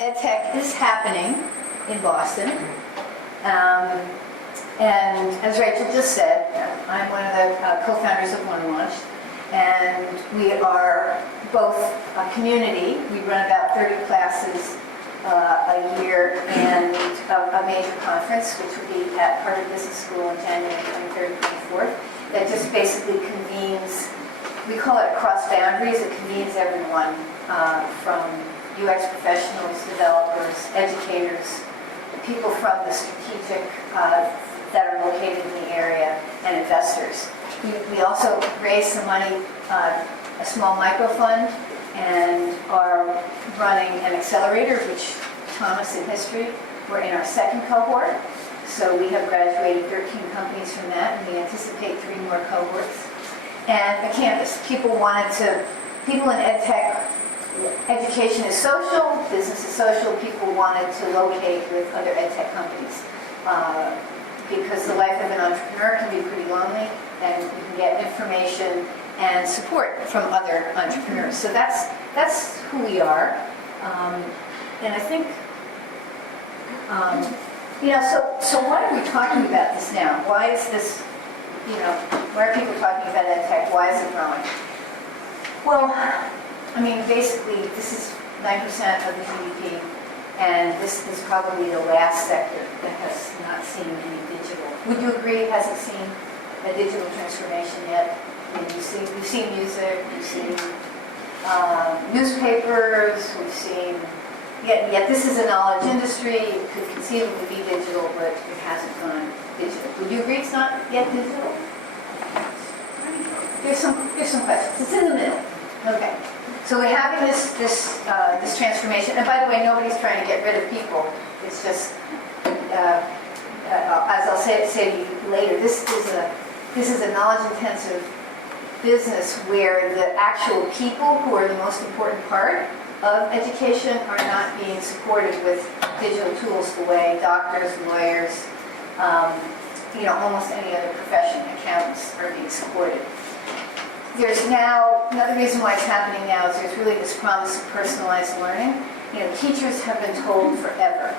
EdTech is happening in Boston. And as Rachel just said, I'm one of the co-founders of LearnLaunch, and we are both a community. We run about 30 classes a year and a major conference, which will be at Harvard Business School in January 23rd and 24th. That just basically convenes, we call it Across Boundaries. It convenes everyone from UX professionals, developers, educators, people from the strategic that are located in the area, and investors. We also raise some money, a small micro fund, and are running an accelerator, which Thomas and Hstry, we're in our second cohort. So we have graduated 13 companies from that, and we anticipate 3 more cohorts. And a campus. People in EdTech, education is social, business is social. People wanted to locate with other EdTech companies. Because the life of an entrepreneur can be pretty lonely, and you can get information and support from other entrepreneurs. So that's who we are. And I think, so why are we talking about this now? Why is this, why are people talking about EdTech? Why is it growing? Well, I mean, basically, this is 9% of the GDP, and this is probably the last sector that has not seen any digital. Would you agree it hasn't seen a digital transformation yet? I mean, we've seen music, we've seen newspapers, we've seen, yet this is a knowledge industry. It could conceivably be digital, but it hasn't gone digital. Would you agree it's not yet digital? There's some questions. It's in the middle. Okay. So we're having this transformation. And by the way, nobody's trying to get rid of people. It's just, as I'll say to you later, this is a knowledge-intensive business where the actual people who are the most important part of education are not being supported with digital tools the way doctors, lawyers, almost any other profession, accountants, are being supported. There's now, another reason why it's happening now is there's really this promise of personalized learning. Teachers have been told forever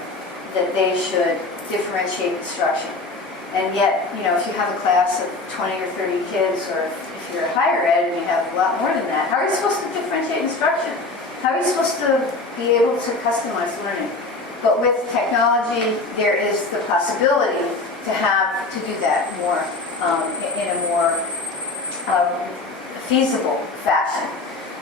that they should differentiate instruction. And yet, if you have a class of 20 or 30 kids, or if you're a higher ed and you have a lot more than that, how are you supposed to differentiate instruction? How are you supposed to be able to customize learning? But with technology, there is the possibility to do that more in a more feasible fashion.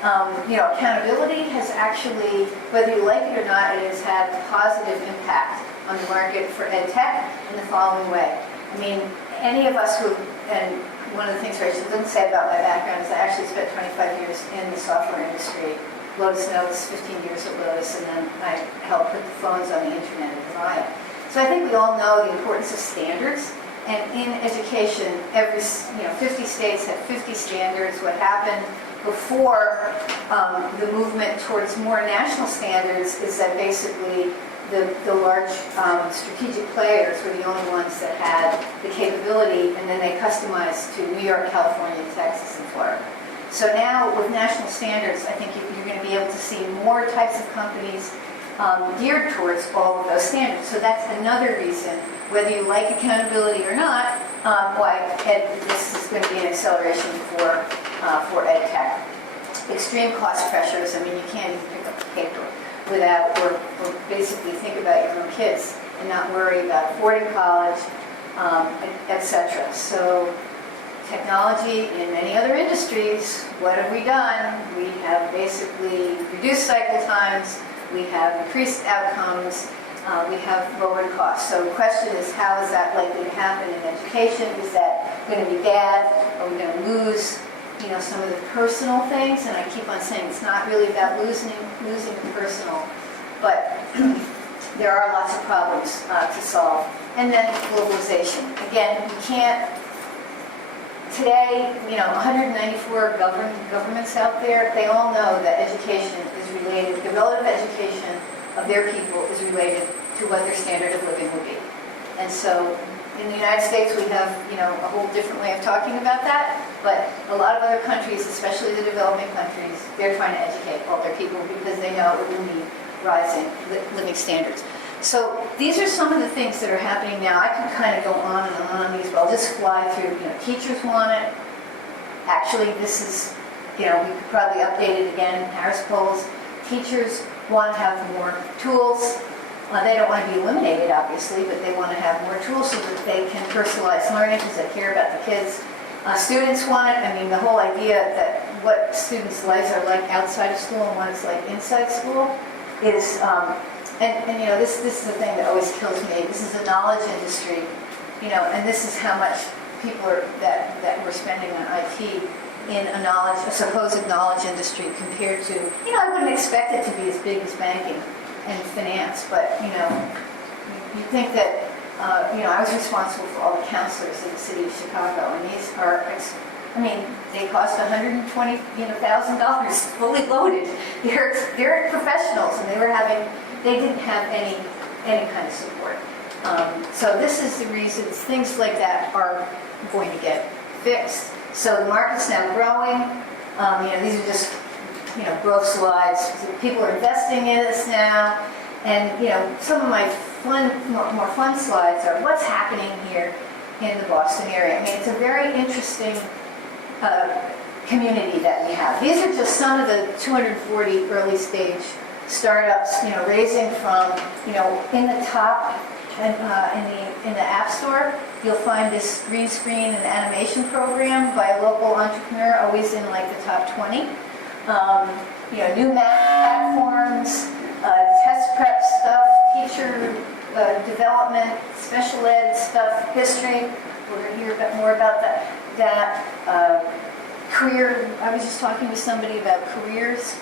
Accountability has actually, whether you like it or not, it has had a positive impact on the market for EdTech in the following way. I mean, any of us who, and one of the things Rachel didn't say about my background is I actually spent 25 years in the software industry. Lotus Notes, 15 years at Lotus, and then I helped put the phones on the internet at Avaya. So I think we all know the importance of standards. And in education, 50 states have 50 standards. What happened before the movement towards more national standards is that basically the large strategic players were the only ones that had the capability, and then they customized to New York, California, Texas, and Florida. So now with national standards, I think you're going to be able to see more types of companies geared towards all of those standards. So that's another reason, whether you like accountability or not, why this is going to be an acceleration for EdTech. Extreme cost pressures. I mean, you can't even pick up the paper without, or basically think about your own kids and not worry about affording college, etc. So technology in many other industries, what have we done? We have basically reduced cycle times, we have increased outcomes, we have lowered costs. So the question is, how is that likely to happen in education? Is that going to be bad? Are we going to lose some of the personal things? And I keep on saying it's not really about losing the personal, but there are lots of problems to solve. And then globalization. Again, you can't. Today, 194 governments out there, they all know that education is related, the relative education of their people is related to what their standard of living will be. And so in the United States, we have, a whole different way of talking about that, but a lot of other countries, especially the developing countries, they're trying to educate all their people because they know it will mean rising living standards. So these are some of the things that are happening now. I could kind of go on and on these, but I'll just fly through. Teachers want it. Actually, this is, we could probably update it again in Harris polls. Teachers want to have more tools. They don't want to be eliminated, obviously, but they want to have more tools so that they can personalize learning because they care about the kids. Students want it. I mean, the whole idea that what students' lives are like outside of school and what it's like inside school is, this is the thing that always kills me. This is a knowledge industry, and this is how much people are that we're spending on IT in a supposed knowledge industry compared to, I wouldn't expect it to be as big as banking and finance, but you think that. I was responsible for all the counselors in the city of Chicago, and these are, they cost $120,000 fully loaded. They're professionals, and they didn't have any kind of support. So this is the reason things like that are going to get fixed. So the market's now growing. These are just growth slides. People are investing in this now, and some of my more fun slides are what's happening here in the Boston area. It's a very interesting community that we have. These are just some of the 240 early stage startups, raising from, in the top and in the App Store, you'll find this green screen and animation program by a local entrepreneur, always in like the top 20. New math platforms, test prep stuff, teacher development, special ed stuff, Hstry. We're going to hear a bit more about that. Career, I was just talking to somebody about careers,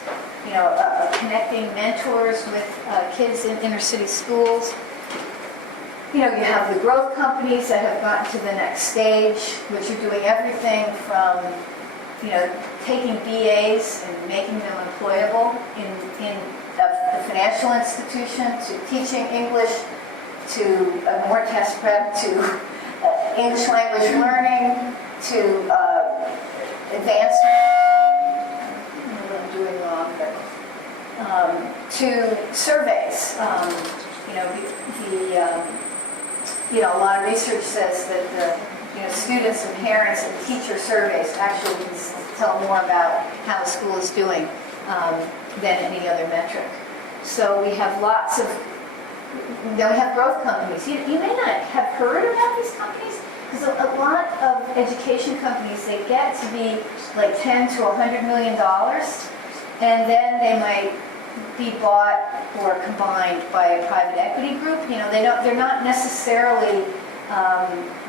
connecting mentors with kids in inner city schools. You have the growth companies that have gotten to the next stage, which are doing everything from, taking BAs and making them employable in the financial institution, to teaching English, to more test prep, to English language learning, to advancement. I don't know what I'm doing wrong, but to surveys. A lot of research says that the students and parents and teacher surveys actually can tell more about how the school is doing than any other metric. So we have lots of, then we have growth companies. You may not have heard about these companies, because a lot of education companies, they get to be like $10 to $100 million, and then they might be bought or combined by a private equity group. They're not necessarily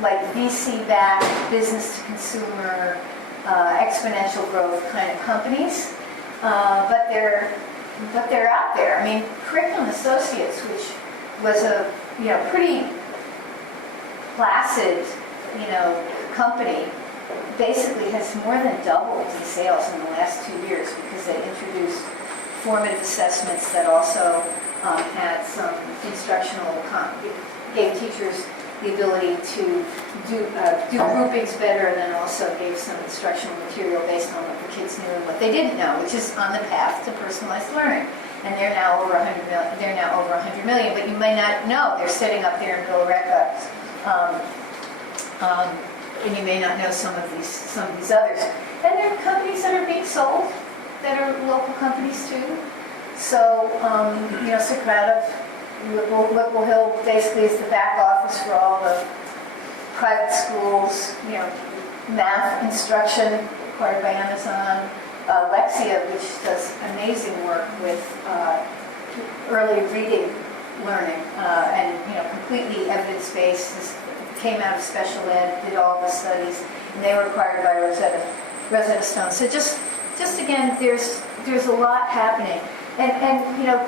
like VC-backed, business-to-consumer, exponential growth kind of companies, but they're out there. Curriculum Associates, which was a pretty placid company, basically has more than doubled in sales in the last 2 years because they introduced formative assessments that also had some gave teachers the ability to do groupings better, and then also gave some instructional material based on what the kids knew and what they didn't know, which is on the path to personalized learning. And they're now over 100 million. They're now over 100 million, but you may not know they're sitting up there in Billerica, and you may not know some of these others. And there are companies that are being sold that are local companies too. So Socrative, Whipple Hill basically is the back office for all the private schools, math instruction acquired by Amazon. Lexia, which does amazing work with early reading learning, and completely evidence-based, came out of special ed, did all the studies, and they were acquired by Rosetta Stone. So just again, there's a lot happening, and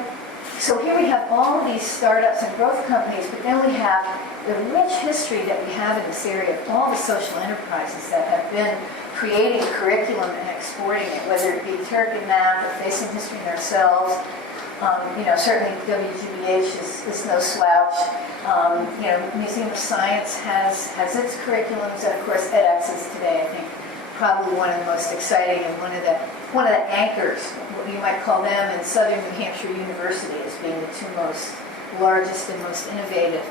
so here we have all of these startups and growth companies, but then we have the rich history that we have in this area of all the social enterprises that have been creating curriculum and exporting it, whether it be Turk and Math or Facing History themselves. Certainly WGBH is no slouch. Museum of Science has its curriculums, and of course edX is today, I think, probably one of the most exciting and one of the anchors, what you might call them, and Southern New Hampshire University as being the two largest and most innovative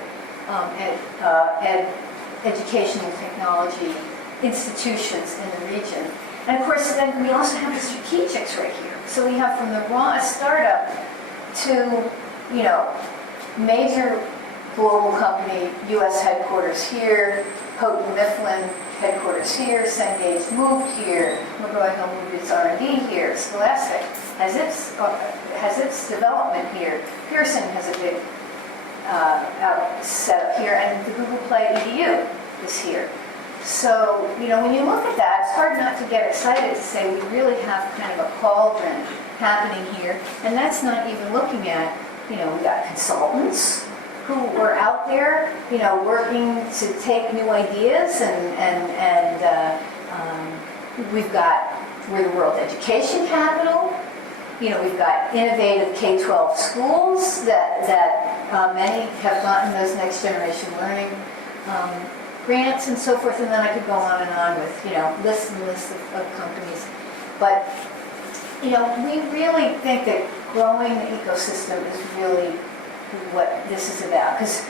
educational technology institutions in the region. And of course, then we also have the strategics right here. So we have from the raw startup to, major global company, U.S. headquarters here, Houghton Mifflin headquarters here, Cengage moved here, McGraw Hill moved its R&D here, Scholastic has its development here, Pearson has a big setup here, and the Google Play EDU is here. So, when you look at that, it's hard not to get excited to say we really have kind of a cauldron happening here, and that's not even looking at, we've got consultants who are out there, working to take new ideas, and we're the world education capital. We've got innovative K-12 schools that many have gotten those next generation learning grants and so forth, and then I could go on and on with lists and lists of companies. But we really think that growing the ecosystem is really what this is about. Because,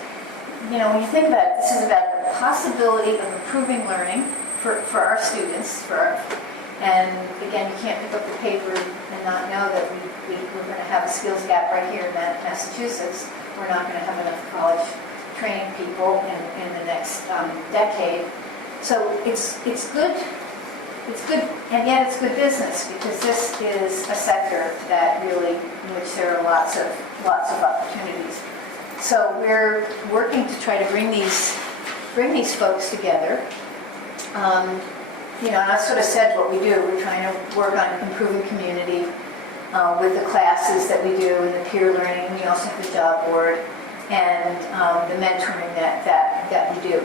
when you think about it, this is about the possibility of improving learning for our students. And again, you can't pick up the paper and not know that we're going to have a skills gap right here in Massachusetts. We're not going to have enough college training people in the next decade. So it's good. It's good, and yet it's good business, because this is a sector that really, in which there are lots of opportunities. So we're working to try to bring these folks together. And I sort of said what we do. We're trying to work on improving community with the classes that we do and the peer learning. We also have the job board and the mentoring that we do.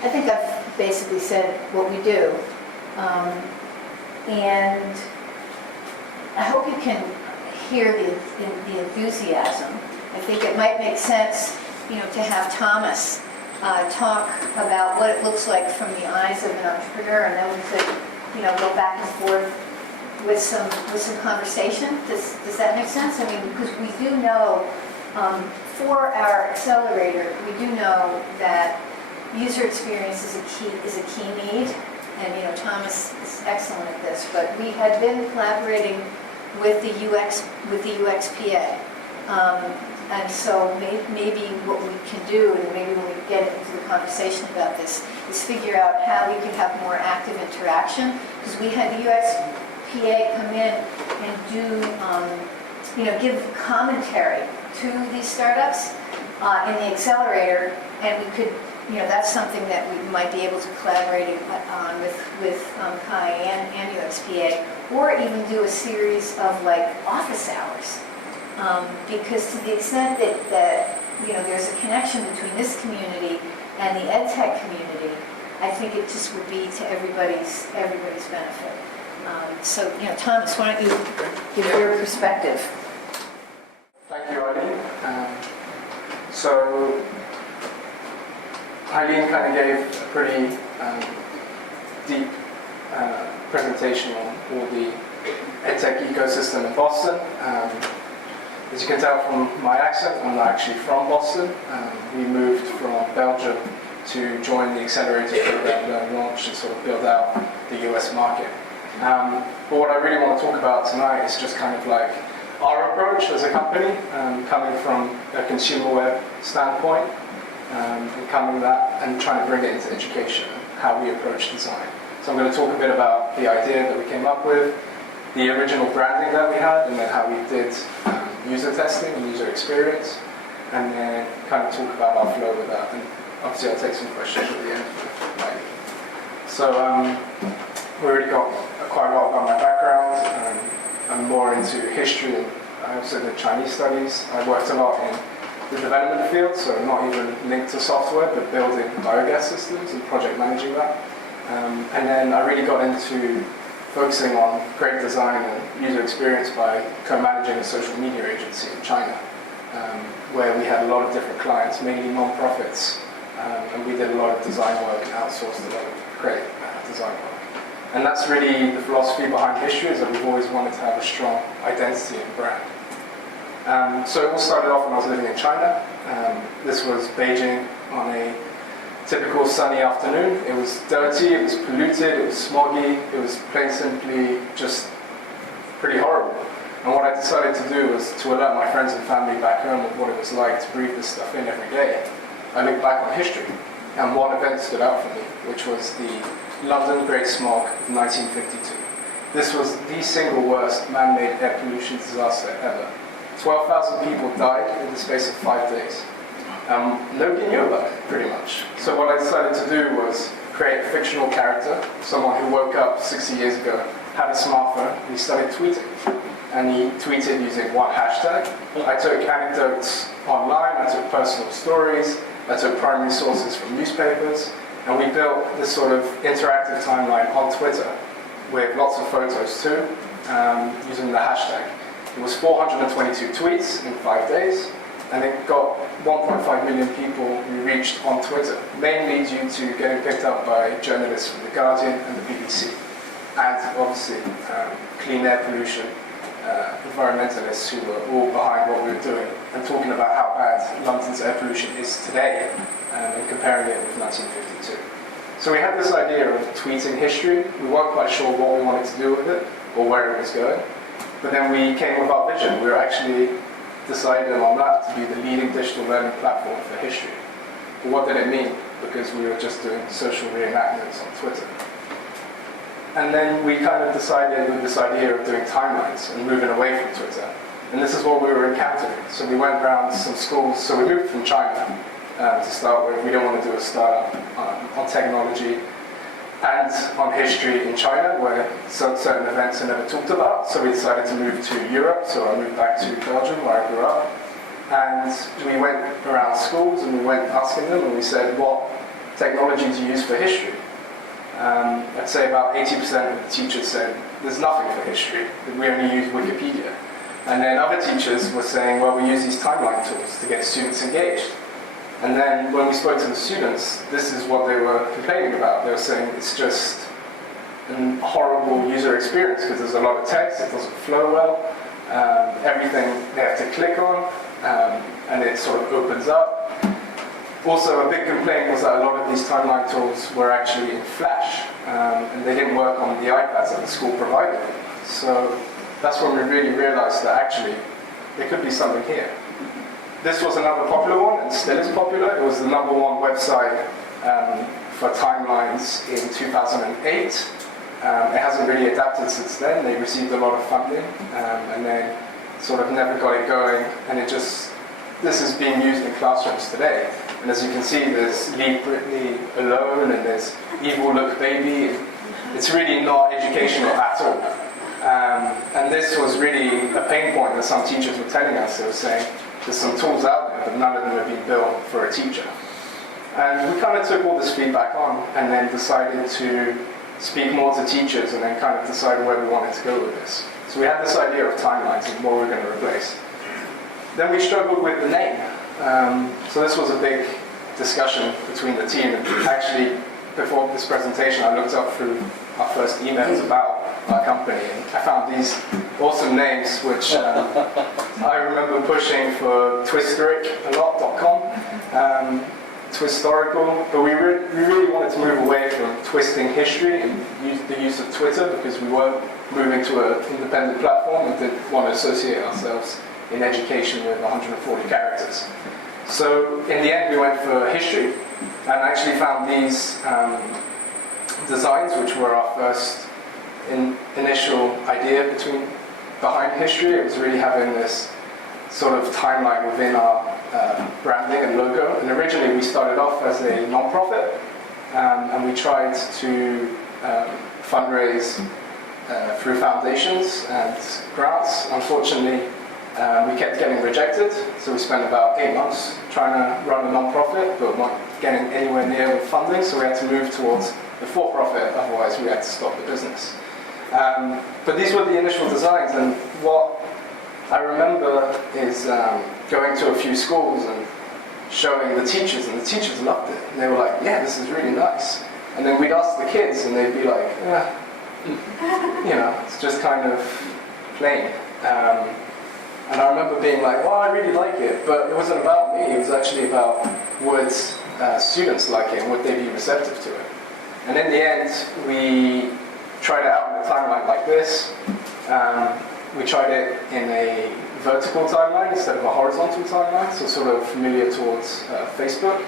I think I've basically said what we do. And I hope you can hear the enthusiasm. I think it might make sense, to have Thomas talk about what it looks like from the eyes of an entrepreneur, and then we could, go back and forth with some conversation. Does that make sense? I mean, because we do know, for our accelerator, we do know that user experience is a key need, and Thomas is excellent at this. But we had been collaborating with the UXPA, and so maybe what we can do, and maybe when we get into the conversation about this, is figure out how we can have more active interaction. Because we had the UXPA come in and do, give commentary to these startups in the accelerator, and we could. That's something that we might be able to collaborate on with CHI and UXPA, or even do a series of office hours. Because to the extent that there's a connection between this community and the EdTech community, I think it just would be to everybody's benefit. So Thomas, why don't you give your perspective? Thank you, Eileen. So Eileen kind of gave a pretty deep presentation on all the EdTech ecosystem in Boston. As you can tell from my accent, I'm not actually from Boston. We moved from Belgium to join the accelerator program LearnLaunch and sort of build out the US market. But what I really want to talk about tonight is just kind of our approach as a company, coming from a consumer web standpoint, becoming that and trying to bring it into education, how we approach design. So I'm going to talk a bit about the idea that we came up with, the original branding that we had, and then how we did user testing and user experience, and then kind of talk about our flow with that. And obviously I'll take some questions at the end. So we already got quite a lot about my background. I'm more into history, and I also did Chinese studies. I worked a lot in the development field, so not even linked to software, but building biogas systems and project managing that. And then I really got into focusing on great design and user experience by co-managing a social media agency in China, where we had a lot of different clients, mainly non-profits, and we did a lot of design work and outsourced a lot of great design work. And that's really the philosophy behind Hstry, is that we've always wanted to have a strong identity and brand. So it all started off when I was living in China. This was Beijing on a typical sunny afternoon. It was dirty, it was polluted, it was smoggy, it was plain simply just pretty horrible. And what I decided to do was to alert my friends and family back home of what it was like to breathe this stuff in every day. I looked back on Hstry, and one event stood out for me, which was the London Great Smog of 1952. This was the single worst man-made air pollution disaster ever. 12,000 people died in the space of 5 days. Nobody knew about it, pretty much. So what I decided to do was create a fictional character, someone who woke up 60 years ago, had a smartphone, and he started tweeting. And he tweeted using one hashtag. I took anecdotes online, I took personal stories, I took primary sources from newspapers, and we built this sort of interactive timeline on Twitter with lots of photos too, using the hashtag. It was 422 tweets in 5 days, and it got 1.5 million people we reached on Twitter, mainly due to getting picked up by journalists from The Guardian and the BBC, and obviously clean air pollution environmentalists who were all behind what we were doing and talking about how bad London's air pollution is today and comparing it with 1952. So we had this idea of tweeting Hstry. We weren't quite sure what we wanted to do with it or where it was going. But then we came with our vision. We were actually decided on that to be the leading digital learning platform for Hstry. But what did it mean? Because we were just doing social reenactments on Twitter. And then we kind of decided with this idea of doing timelines and moving away from Twitter. And this is what we were encountering. So we went around some schools. So we moved from China to start with. We don't want to do a startup on technology and on Hstry in China, where certain events are never talked about. So we decided to move to Europe. So I moved back to Belgium, where I grew up. And we went around schools and we went asking them, and we said, what technology do you use for Hstry? I'd say about 80% of the teachers said, there's nothing for Hstry, we only use Wikipedia. And then other teachers were saying, well, we use these timeline tools to get students engaged. And then when we spoke to the students, this is what they were complaining about. They were saying it's just a horrible user experience because there's a lot of text, it doesn't flow well, everything they have to click on, and it sort of opens up. Also, a big complaint was that a lot of these timeline tools were actually in Flash, and they didn't work on the iPads that the school provided. So that's when we really realized that actually there could be something here. This was another popular one, and still is popular. It was the #1 website for timelines in 2008. It hasn't really adapted since then. They received a lot of funding, and then sort of never got it going, and this is being used in classrooms today. And as you can see, there's Leave Britney Alone, and there's Evil Look Baby. It's really not educational at all. And this was really a pain point that some teachers were telling us. They were saying, there's some tools out there, but none of them have been built for a teacher. And we kind of took all this feedback on, and then decided to speak more to teachers, and then kind of decide where we wanted to go with this. So we had this idea of timelines and what we were going to replace. Then we struggled with the name. So this was a big discussion between the team. And actually, before this presentation, I looked up through our first emails about our company, and I found these awesome names, which I remember pushing for twistoric.com, Twistorical, but we really wanted to move away from twisting Hstry and use the use of Twitter, because we were moving to an independent platform and didn't want to associate ourselves in education with 140 characters. So in the end we went for Hstry, and actually found these designs, which were our first initial idea behind Hstry. It was really having this sort of timeline within our branding and logo. And originally we started off as a non-profit, and we tried to fundraise through foundations and grants. Unfortunately, we kept getting rejected, so we spent about 8 months trying to run a non-profit, but not getting anywhere near with funding, so we had to move towards the for-profit, otherwise we had to stop the business. But these were the initial designs, and what I remember is going to a few schools and showing the teachers, and the teachers loved it. And they were like, yeah, this is really nice. And then we'd ask the kids, and they'd be like, it's just kind of plain. And I remember being like, well, I really like it, but it wasn't about me. It was actually about would students like it, and would they be receptive to it? And in the end, we tried it out in a timeline like this. We tried it in a vertical timeline instead of a horizontal timeline, so sort of familiar towards Facebook.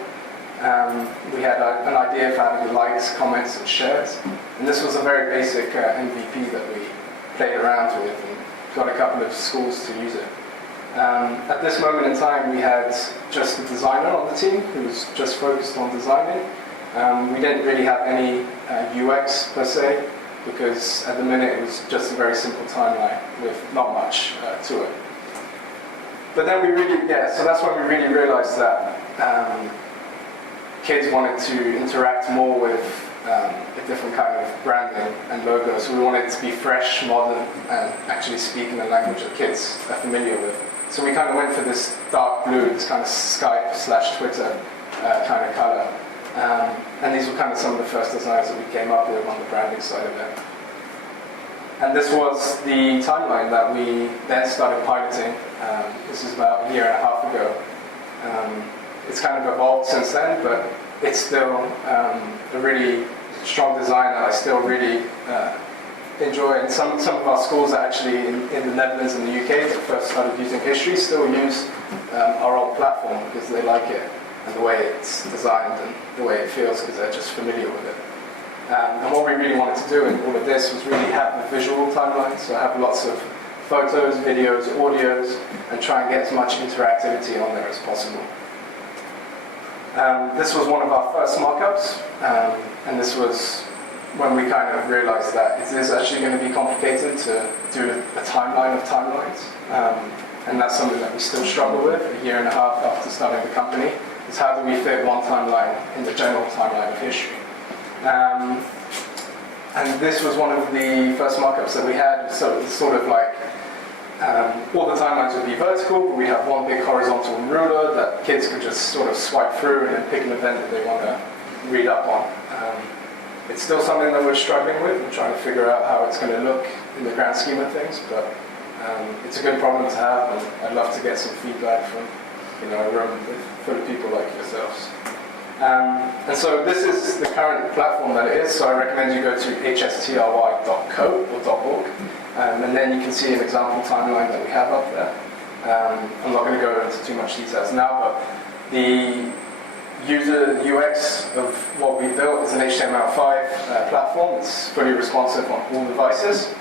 We had an idea of having likes, comments, and shares. And this was a very basic MVP that we played around with and got a couple of schools to use it. At this moment in time, we had just a designer on the team who was just focused on designing. We didn't really have any UX per se, because at the minute it was just a very simple timeline with not much to it. But then so that's when we really realized that kids wanted to interact more with a different kind of branding and logo. So we wanted it to be fresh, modern, and actually speak in a language that kids are familiar with. So we kind of went for this dark blue, this kind of Skype/Twitter kind of color. And these were kind of some of the first designs that we came up with on the branding side of it. And this was the timeline that we then started piloting. This is about a year and a half ago. It's kind of evolved since then, but it's still a really strong design that I still really enjoy. And some of our schools are actually in the Netherlands and the UK that first started using Hstry still use our old platform because they like it and the way it's designed and the way it feels because they're just familiar with it. And what we really wanted to do in all of this was really have a visual timeline, so have lots of photos, videos, audios, and try and get as much interactivity on there as possible. This was one of our first mock-ups, and this was when we kind of realized that it is actually going to be complicated to do a timeline of timelines. And that's something that we still struggle with a year and a half after starting the company, is how do we fit one timeline in the general timeline of Hstry. And this was one of the first mock-ups that we had, so it's sort of like all the timelines would be vertical, but we have one big horizontal ruler that kids could just sort of swipe through and then pick an event that they want to read up on. It's still something that we're struggling with. We're trying to figure out how it's going to look in the grand scheme of things, but it's a good problem to have, and I'd love to get some feedback from a room full of people like yourselves. And so this is the current platform that it is, so I recommend you go to hstry.co or .org, and then you can see an example timeline that we have up there. I'm not going to go into too much details now, but the user UX of what we built is an HTML5 platform. It's fully responsive on all devices.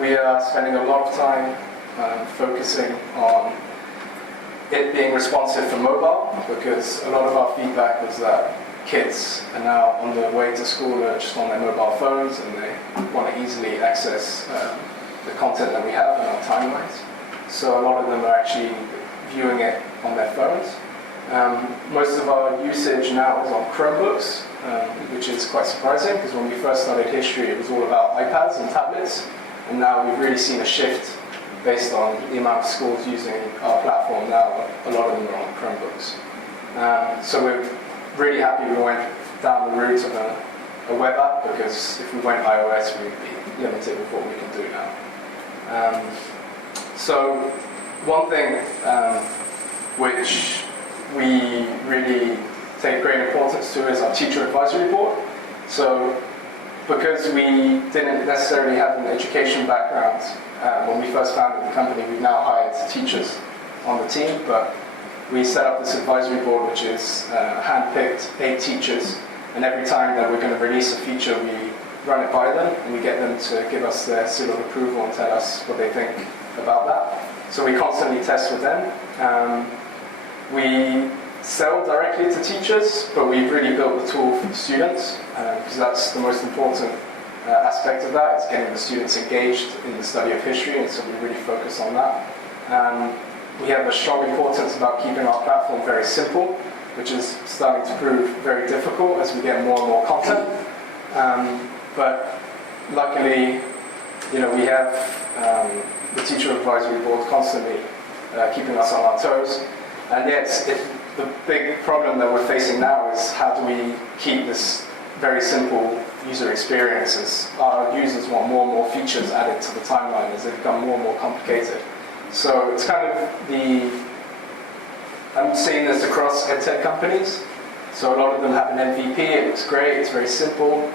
We are spending a lot of time focusing on it being responsive for mobile, because a lot of our feedback was that kids are now on their way to school are just on their mobile phones and they want to easily access the content that we have in our timelines. So a lot of them are actually viewing it on their phones. Most of our usage now is on Chromebooks, which is quite surprising because when we first started Hstry it was all about iPads and tablets, and now we've really seen a shift based on the amount of schools using our platform now. A lot of them are on Chromebooks. So we're really happy we went down the route of a web app, because if we went iOS we'd be limited with what we can do now. So one thing which we really take great importance to is our teacher advisory board. So because we didn't necessarily have an education background when we first founded the company, we've now hired teachers on the team, but we set up this advisory board which is hand-picked 8 teachers, and every time that we're going to release a feature we run it by them and we get them to give us their seal of approval and tell us what they think about that. So we constantly test with them. We sell directly to teachers, but we've really built the tool for the students, because that's the most important aspect of that, is getting the students engaged in the study of Hstry, and so we really focus on that. We have a strong importance about keeping our platform very simple, which is starting to prove very difficult as we get more and more content. But luckily, we have the teacher advisory board constantly keeping us on our toes. And yet, the big problem that we're facing now is how do we keep this very simple user experiences. Our users want more and more features added to the timeline as they become more and more complicated. So it's kind of I'm seeing this across EdTech companies. So a lot of them have an MVP, it looks great, it's very simple.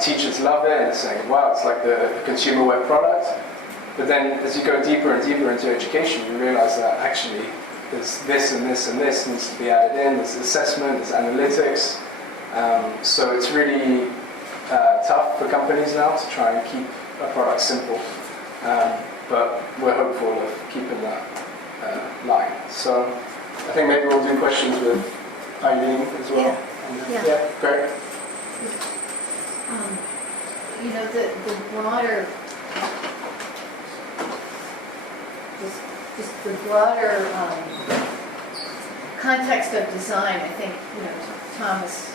Teachers love it and they're saying, wow, it's like the consumer web product. But then as you go deeper and deeper into education, you realize that actually there's this and this and this needs to be added in. There's assessment, there's analytics. So it's really tough for companies now to try and keep a product simple. But we're hopeful of keeping that line. So I think maybe we'll do questions with Eileen as well. Yeah. Great. The broader, just the broader context of design, I think, Thomas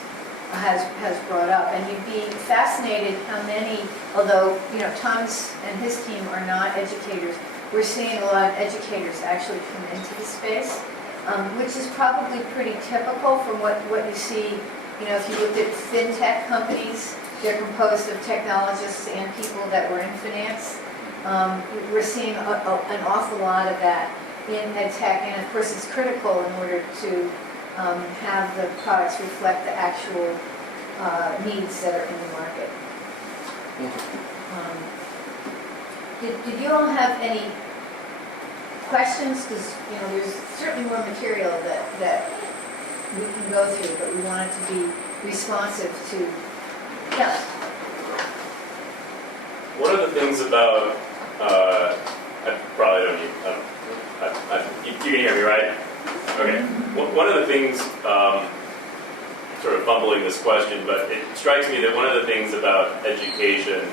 has brought up, and you'd be fascinated how many, although, Thomas and his team are not educators, we're seeing a lot of educators actually come into the space, which is probably pretty typical from what you see, if you looked at fintech companies, they're composed of technologists and people that were in finance. We're seeing an awful lot of that in EdTech, and of course it's critical in order to have the products reflect the actual needs that are in the market. Did you all have any questions? Because there's certainly more material that we can go through, but we want it to be responsive to. Yeah. One of the things about I probably don't need. You can hear me, right? Okay. One of the things, sort of fumbling this question, but it strikes me that one of the things about education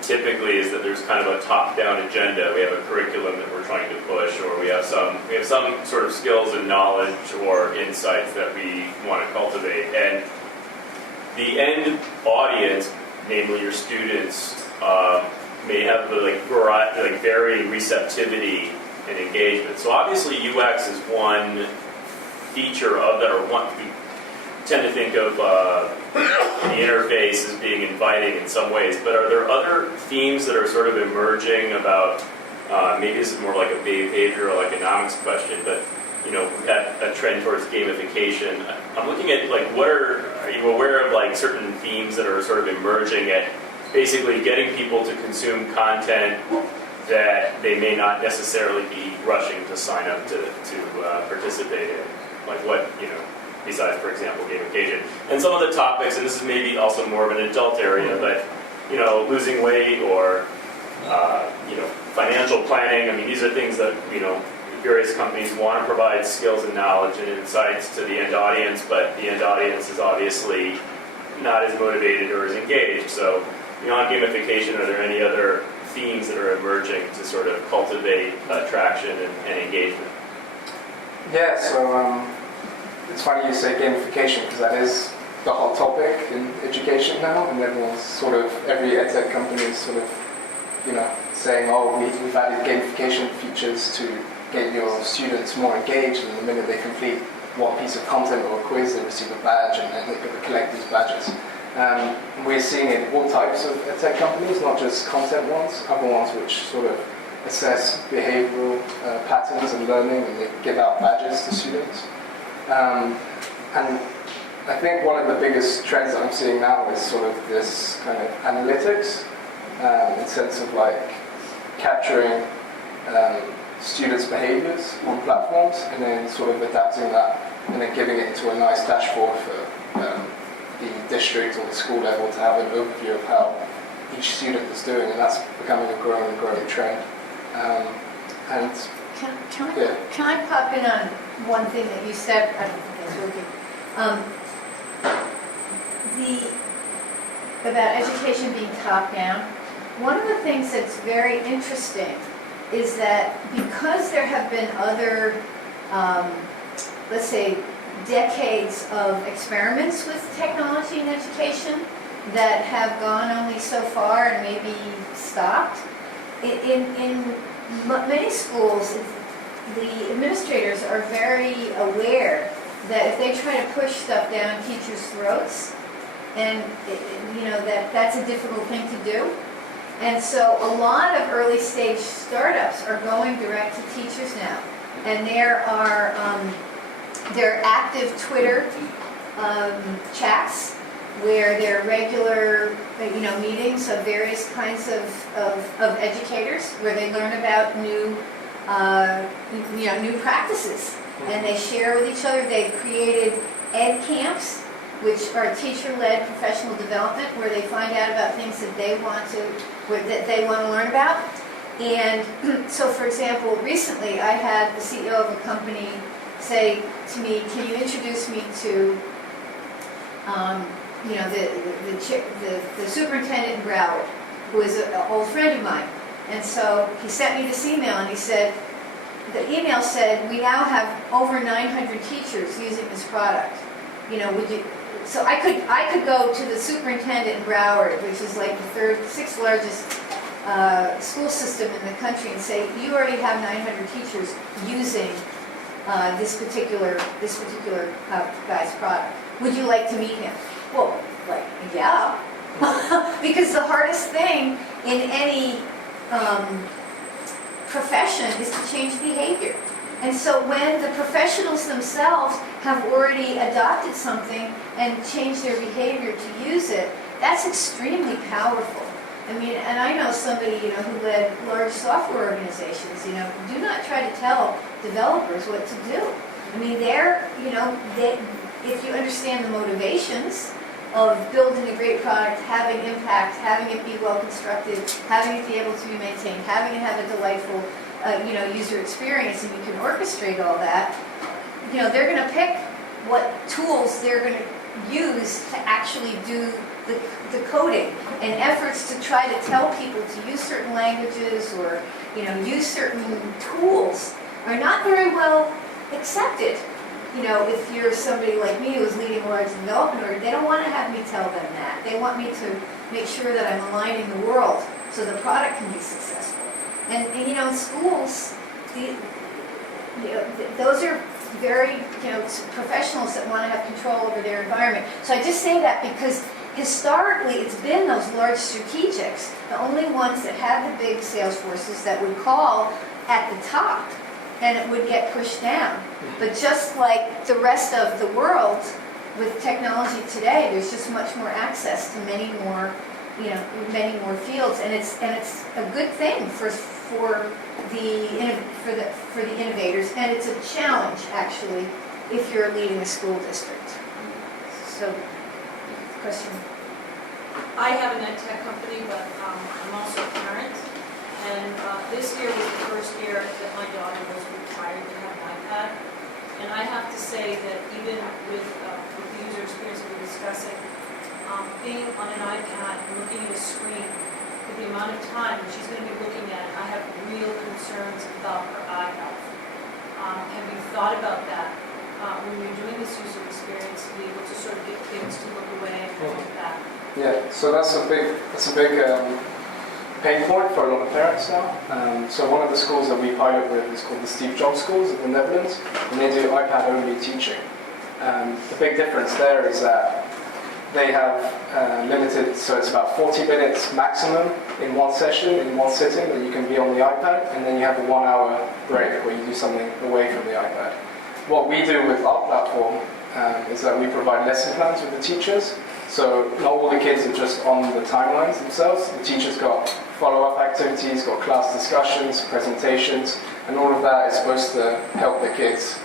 typically is that there's kind of a top-down agenda. We have a curriculum that we're trying to push, or we have some sort of skills and knowledge or insights that we want to cultivate. And the end audience, namely your students, may have varying receptivity and engagement. So obviously UX is one feature of that, or one we tend to think of the interface as being inviting in some ways, but are there other themes that are sort of emerging about, maybe this is more like a behavioral economics question, but we've got a trend towards gamification. I'm looking at are you aware of certain themes that are sort of emerging at basically getting people to consume content that they may not necessarily be rushing to sign up to participate in, besides, for example, gamification. And some of the topics, and this is maybe also more of an adult area, but losing weight or financial planning. I mean, these are things that various companies want to provide skills and knowledge and insights to the end audience, but the end audience is obviously not as motivated or as engaged. So beyond gamification, are there any other themes that are emerging to sort of cultivate traction and engagement? Yeah, so it's funny you say gamification, because that is the hot topic in education now, and every EdTech company is sort of, saying, oh, we've added gamification features to get your students more engaged, and the minute they complete one piece of content or a quiz, they receive a badge, and then they're going to collect these badges. We're seeing it in all types of EdTech companies, not just content ones, other ones which sort of assess behavioral patterns and learning, and they give out badges to students. And I think one of the biggest trends that I'm seeing now is sort of this kind of analytics, in sense of capturing students' behaviors on platforms and then sort of adapting that and then giving it into a nice dashboard for the district or the school level to have an overview of how each student is doing, and that's becoming a growing trend. Can I pop in on one thing that you said? I don't think it's working. About education being top down. One of the things that's very interesting is that because there have been other, let's say, decades of experiments with technology in education that have gone only so far and maybe stopped, in many schools, the administrators are very aware that if they try to push stuff down teachers' throats, And, that's a difficult thing to do. And so a lot of early stage startups are going direct to teachers now. And there are active Twitter chats where there are regular meetings of various kinds of educators where they learn about new practices. And they share with each other. They've created ed camps, which are teacher-led professional development, where they find out about things that they want to learn about. And so, for example, recently I had the CEO of a company say to me, "Can you introduce me to, the superintendent in Broward, who is an old friend of mine?" And so he sent me this email, and he said, the email said, "We now have over 900 teachers using this product. Would you?" So I could go to the superintendent in Broward, which is like the sixth largest school system in the country, and say, "You already have 900 teachers using this particular guy's product. Would you like to meet him?" Well, yeah, because the hardest thing in any profession is to change behavior. And so when the professionals themselves have already adopted something and changed their behavior to use it, that's extremely powerful. I mean, and I know somebody, who led large software organizations, do not try to tell developers what to do. I mean, if you understand the motivations of building a great product, having impact, having it be well constructed, having it be able to be maintained, having it have a delightful user experience, and you can orchestrate all that, they're going to pick what tools they're going to use to actually do the coding, and efforts to try to tell people to use certain languages or use certain tools are not very well accepted. If you're somebody like me who's leading a large development org, they don't want to have me tell them that. They want me to make sure that I'm aligning the world so the product can be successful. And in schools, those are very, professionals that want to have control over their environment. So I just say that because historically it's been those large strategics, the only ones that have the big sales forces that would call at the top, and it would get pushed down. But just like the rest of the world, with technology today, there's just much more access to many more fields, and it's a good thing for the innovators, and it's a challenge actually if you're leading a school district. So, question. I have an EdTech company, but I'm also a parent, and this year was the first year that my daughter was required to have an iPad, and I have to say that even with the user experience that we're discussing, being on an iPad and looking at a screen for the amount of time that she's going to be looking at it, I have real concerns about her eye health. Have you thought about that when you're doing this user experience, to be able to sort of get kids to look away and look back? Yeah, so that's a big pain point for a lot of parents now. So one of the schools that we pilot with is called the Steve Jobs Schools in the Netherlands, and they do iPad-only teaching. The big difference there is that they have limited, so it's about 40 minutes maximum in one session, in one sitting, that you can be on the iPad, and then you have a 1 hour break where you do something away from the iPad. What we do with our platform is that we provide lesson plans with the teachers. So not all the kids are just on the timelines themselves. The teacher's got follow-up activities, got class discussions, presentations, and all of that is supposed to help the kids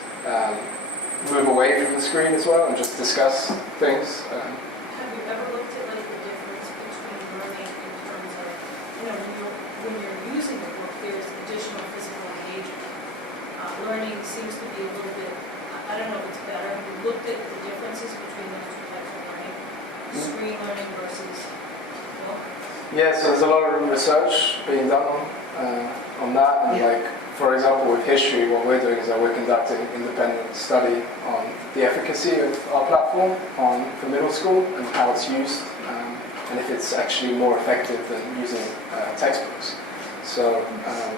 move away from the screen as well and just discuss things. Have you ever looked at the difference between learning in terms of, when you're using the book, there's additional physical engagement. Learning seems to be a little bit, I don't know if it's better. Have you looked at the differences between those two types of learning? Screen learning versus book? Yeah, so there's a lot of research being done on that, and for example, with Hstry, what we're doing is that we're conducting an independent study on the efficacy of our platform for middle school and how it's used, and if it's actually more effective than using textbooks. So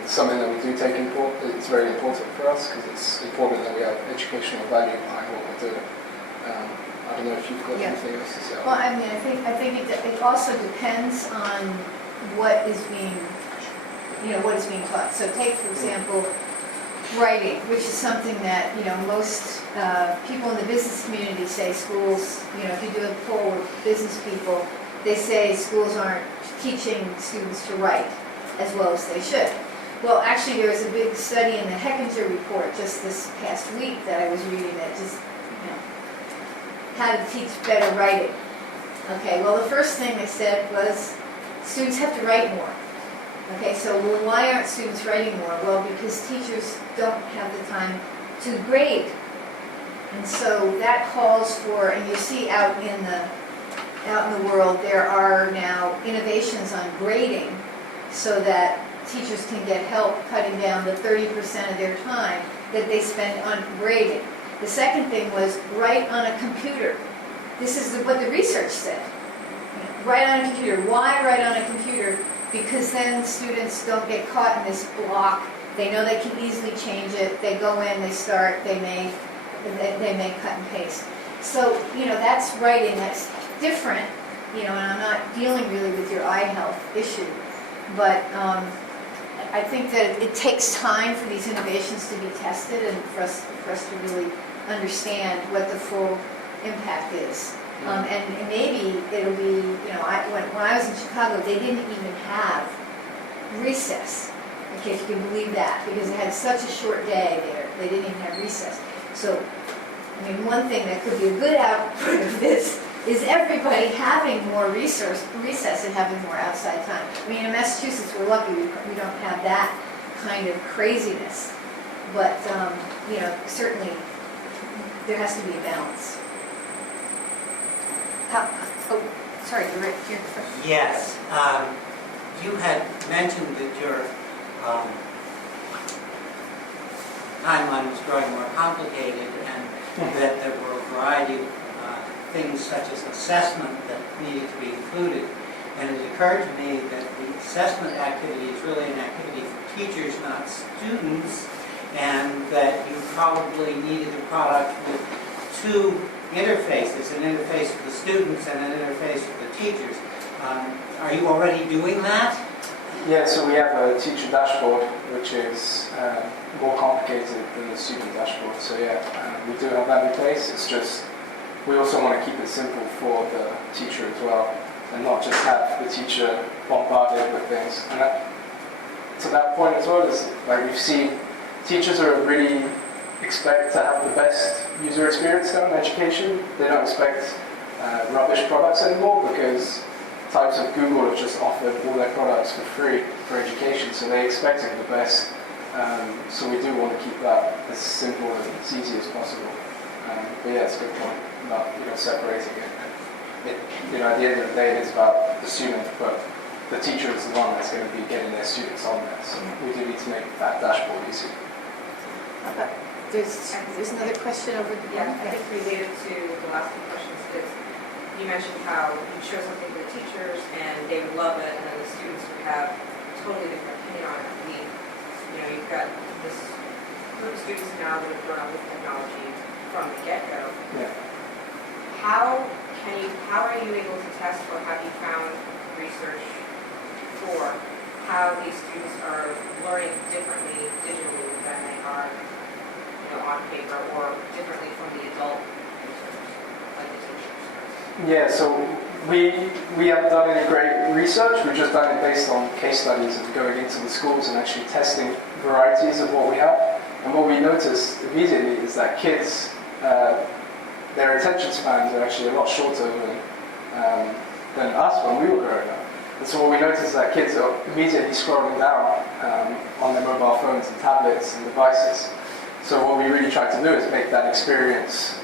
it's something that we do take it's very important for us because it's important that we have educational value behind what we're doing. I don't know if you've got Yeah. anything else to say. Well, I mean, I think it also depends on what is being, what is being taught. So take, for example, writing, which is something that, most people in the business community say schools, if you do a poll with business people, they say schools aren't teaching students to write as well as they should. Well, actually, there was a big study in the Hstry report just this past week that I was reading that just, how to teach better writing. Okay, well, the first thing they said was students have to write more. Okay, so why aren't students writing more? Well, because teachers don't have the time to grade. And so that calls for, and you see out in the world, there are now innovations on grading so that teachers can get help cutting down the 30% of their time that they spend on grading. The second thing was write on a computer. This is what the research said. Write on a computer. Why write on a computer? Because then students don't get caught in this block. They know they can easily change it. They go in, they start, they may cut and paste. So, that's writing. That's different, and I'm not dealing really with your eye health issue. But I think that it takes time for these innovations to be tested and for us to really understand what the full impact is. And maybe it'll be, when I was in Chicago, they didn't even have recess, okay, if you can believe that, because they had such a short day there. They didn't even have recess. So, one thing that could be a good output of this is everybody having more recess and having more outside time. In Massachusetts, we're lucky we don't have that kind of craziness. But, certainly there has to be a balance. Sorry, you're right here first. Yes. You had mentioned that your timeline was growing more complicated and that there were a variety of things such as assessment that needed to be included. And it occurred to me that the assessment activity is really an activity for teachers, not students, and that you probably needed a product with two interfaces, an interface for the students and an interface for the teachers. Are you already doing that? Yeah, so we have a teacher dashboard, which is more complicated than the student dashboard. So yeah, we do have that in place. It's just, we also want to keep it simple for the teacher as well, and not just have the teacher bombarded with things. And to that point as well, is like we've seen, teachers are really expect to have the best user experience now in education. They don't expect rubbish products anymore because types of Google have just offered all their products for free for education, so they expect the best. So we do want to keep that as simple and as easy as possible. But yeah, it's a good point about separating it. At the end of the day, it is about the student, but the teacher is the one that's going to be getting their students on there. So we do need to make that dashboard easy. There's another question over there. Yeah, I think related to the last two questions is, you mentioned how you show something to the teachers and they would love it, and then the students would have a totally different opinion on it. You've got this group of students now that have grown up with technology from the get-go. Yeah. How are you able to test, or have you found research for how these students are learning differently digitally than they are on paper, or differently from the adult users, like the teachers? Yeah, so we haven't done any great research. We've just done it based on case studies and going into the schools and actually testing varieties of what we have. And what we noticed immediately is that kids, their attention spans are actually a lot shorter than us when we were growing up. And so what we noticed is that kids are immediately scrolling down on their mobile phones and tablets and devices. So what we really try to do is make that experience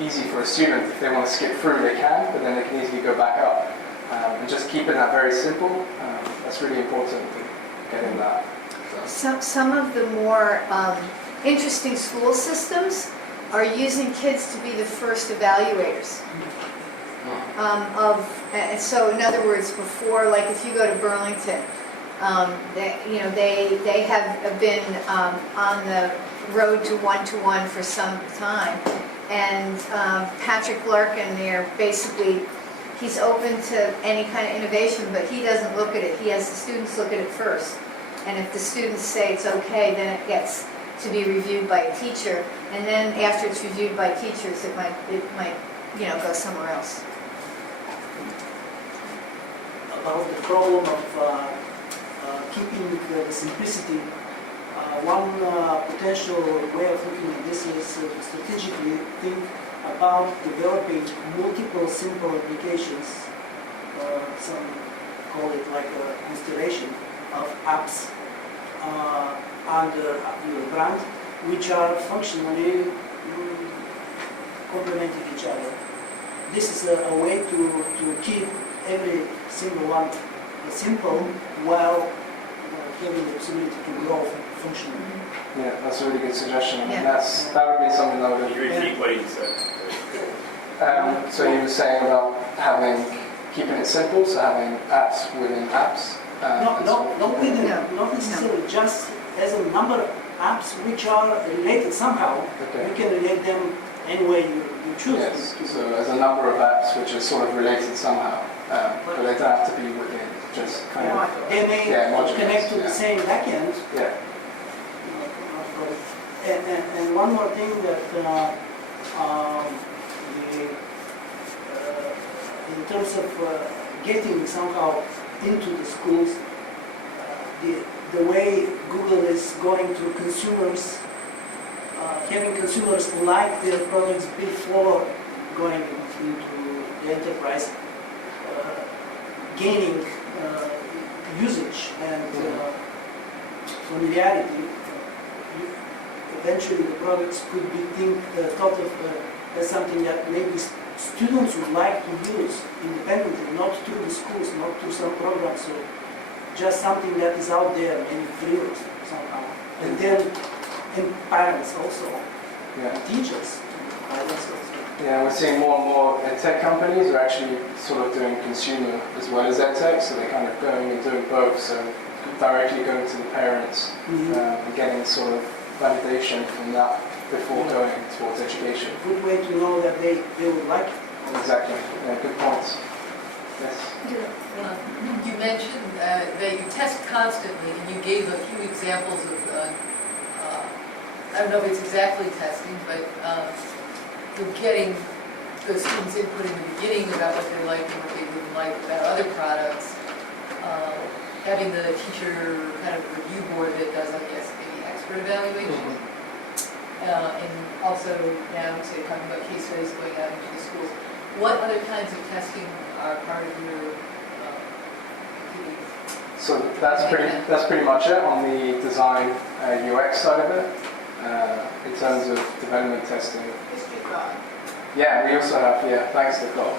easy for a student. If they want to skip through, they can, but then they can easily go back up. And just keeping that very simple, that's really important to getting that. Some of the more interesting school systems are using kids to be the first evaluators. So in other words, before, like if you go to Burlington, they have been on the road to one-to-one for some time, And Patrick Larkin there, basically, he's open to any kind of innovation, but he doesn't look at it. He has the students look at it first. And if the students say it's okay, then it gets to be reviewed by a teacher. And then after it's reviewed by teachers, it might go somewhere else. About the problem of keeping the simplicity, one potential way of looking at this is to strategically think about developing multiple simple applications, some call it like a constellation of apps under your brand, which are functionally complementing each other. This is a way to keep every single one simple while having the possibility to grow functionally. Yeah, that's a really good suggestion. I mean, Yeah. that would be something that would Can you repeat what you said? So you were saying about keeping it simple, so having apps within apps. Not within, No. not necessarily, just as a number of apps which are related somehow. Okay. You can relate them any way you choose. Yes. So as a number of apps which are sort of related somehow, but they don't have to be within. Just kind of. They may modules, connect to yeah. the same backend. Yeah. And one more thing that in terms of getting somehow into the schools, the way Google is going to consumers, having consumers like their products before going into the enterprise, gaining usage and familiarity, eventually the products could be thought of as something that maybe students would like to use independently, not through the schools, not through some programs, so just something that is out there, maybe free somehow. And then, and parents also, Yeah. teachers, parents also. Yeah, we're seeing more and more EdTech companies are actually sort of doing consumer as well as EdTech, so they're kind of going and doing both, so directly going to the parents and getting sort of validation from that before going towards education. Good way to know that they would like it. Exactly. Yeah, good points. Yes. You mentioned that you test constantly, and you gave a few examples of, I don't know if it's exactly testing, but you're getting the students' input in the beginning about what they like and what they wouldn't like about other products. Having the teacher kind of review board that does, I guess, the expert evaluation. And also now you're talking about case studies going out into the schools. What other kinds of testing are part of your activities? So that's pretty much it on the design UX side of it. In terms of development testing. Yeah, we also have, thanks Nicole.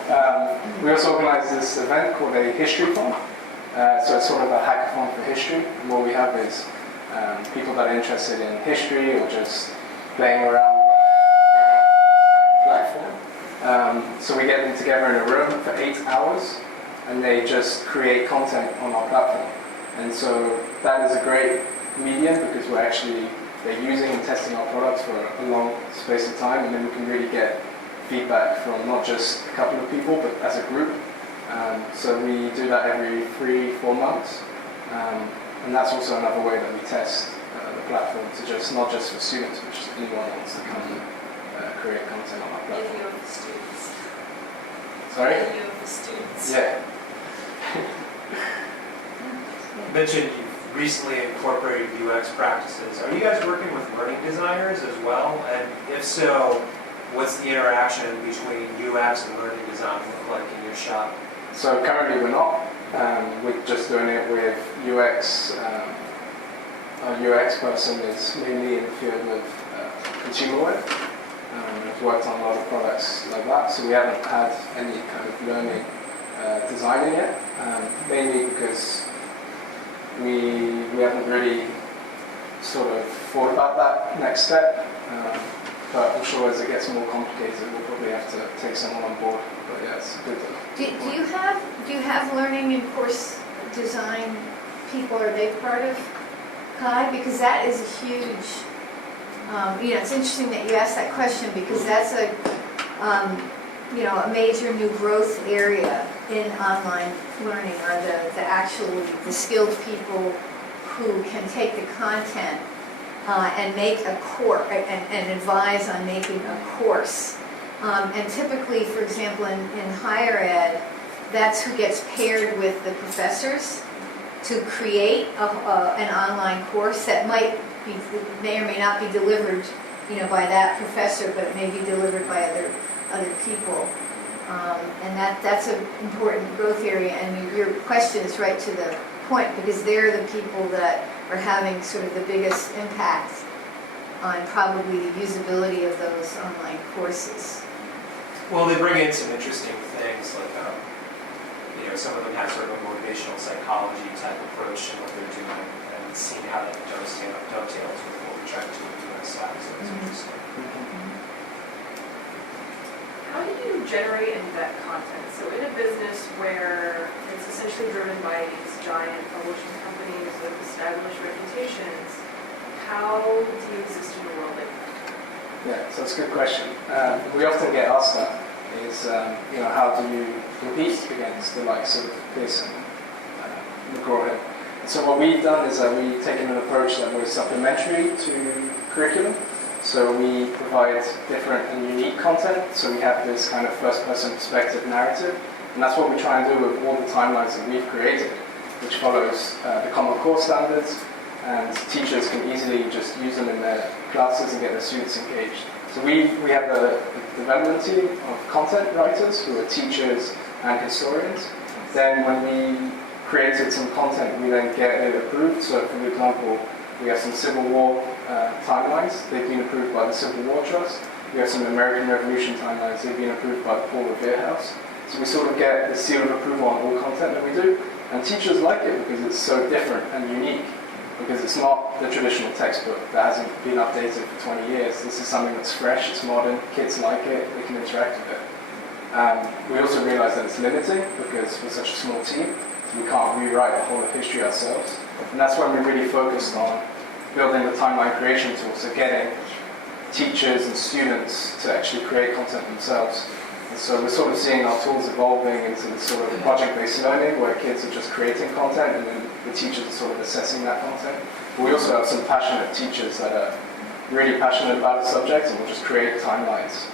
We also organize this event called a Hstry Fund. So it's sort of a hackathon for history. And what we have is people that are interested in history or just playing around with the platform. So we get them together in a room for 8 hours and they just create content on our platform. And so that is a great medium because they're using and testing our products for a long space of time, and then we can really get feedback from not just a couple of people, but as a group. So we do that every 3-4 months, and that's also another way that we test the platform to not just for students, but just anyone who wants to come and create content on our platform. Video for students. Sorry? Video for students. Yeah. You mentioned you've recently incorporated UX practices. Are you guys working with learning designers as well? And if so, what's the interaction between UX and learning design look like in your shop? So currently we're not. We're just doing it with UX. Our UX person is mainly in the field of consumer web. We've worked on a lot of products like that, so we haven't had any kind of learning designing yet, mainly because we haven't really sort of thought about that next step. But I'm sure as it gets more complicated, we'll probably have to take someone on board. But yeah, it's good. Do you have learning and course design people? Are they part of CHI? Because that is a huge It's interesting that you asked that question because that's a major new growth area in online learning are the skilled people who can take the content and make a course and advise on making a course. And typically, for example, in higher ed, that's who gets paired with the professors to create an online course that may or may not be delivered, by that professor, but it may be delivered by other people. And that's an important growth area. And your question is right to the point because they're the people that are having sort of the biggest impact on probably the usability of those online courses. Well, they bring in some interesting things, like, some of them have sort of a motivational psychology type approach to what they're doing, and seeing how that dovetails with what we're trying to do on the US side, so it's interesting. How do you generate and vet content? So in a business where it's essentially driven by these giant publishing companies with established reputations, how do you exist in a world like that? Yeah, so that's a good question. We often get asked that is, how do you compete against the likes of Pearson, McGraw-Hill? So what we've done is that we've taken an approach that was supplementary to curriculum. So we provide different and unique content. So we have this kind of first-person perspective narrative. And that's what we try and do with all the timelines that we've created, which follows the Common Core standards. And teachers can easily just use them in their classes and get their students engaged. So we have a development team of content writers who are teachers and historians. Then when we created some content, we then get it approved. So for example, we have some Civil War timelines. They've been approved by the Civil War Trust. We have some American Revolution timelines. They've been approved by the Paul Revere House. So we sort of get the seal of approval on all content that we do. And teachers like it because it's so different and unique. Because it's not the traditional textbook that hasn't been updated for 20 years. This is something that's fresh, it's modern, kids like it, they can interact with it. We also realize that it's limiting because we're such a small team, so we can't rewrite the whole of history ourselves. And that's when we really focused on building the timeline creation tool, so getting teachers and students to actually create content themselves. And so we're sort of seeing our tools evolving into this sort of project-based learning where kids are just creating content and then the teachers are sort of assessing that content. But we also have some passionate teachers that are really passionate about the subject and will just create timelines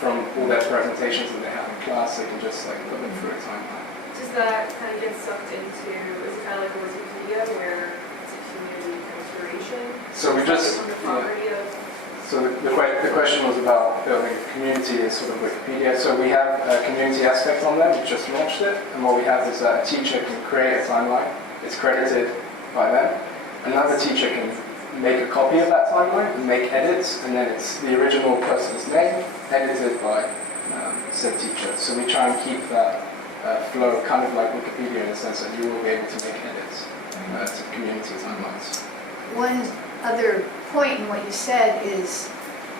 from all their presentations that they have in class. They can just put them through a timeline. Does that kind of get sucked into, is it kind of like a Wikipedia where it's a community kind of curation? So we just, from the property of... So the question was about building a community as sort of Wikipedia. So we have a community aspect on there. We just launched it. And what we have is that a teacher can create a timeline. It's credited by them. Another teacher can make a copy of that timeline and make edits. And then it's the original person's name edited by said teacher. So we try and keep that flow kind of like Wikipedia in the sense that you will be able to make edits to community timelines. One other point in what you said is,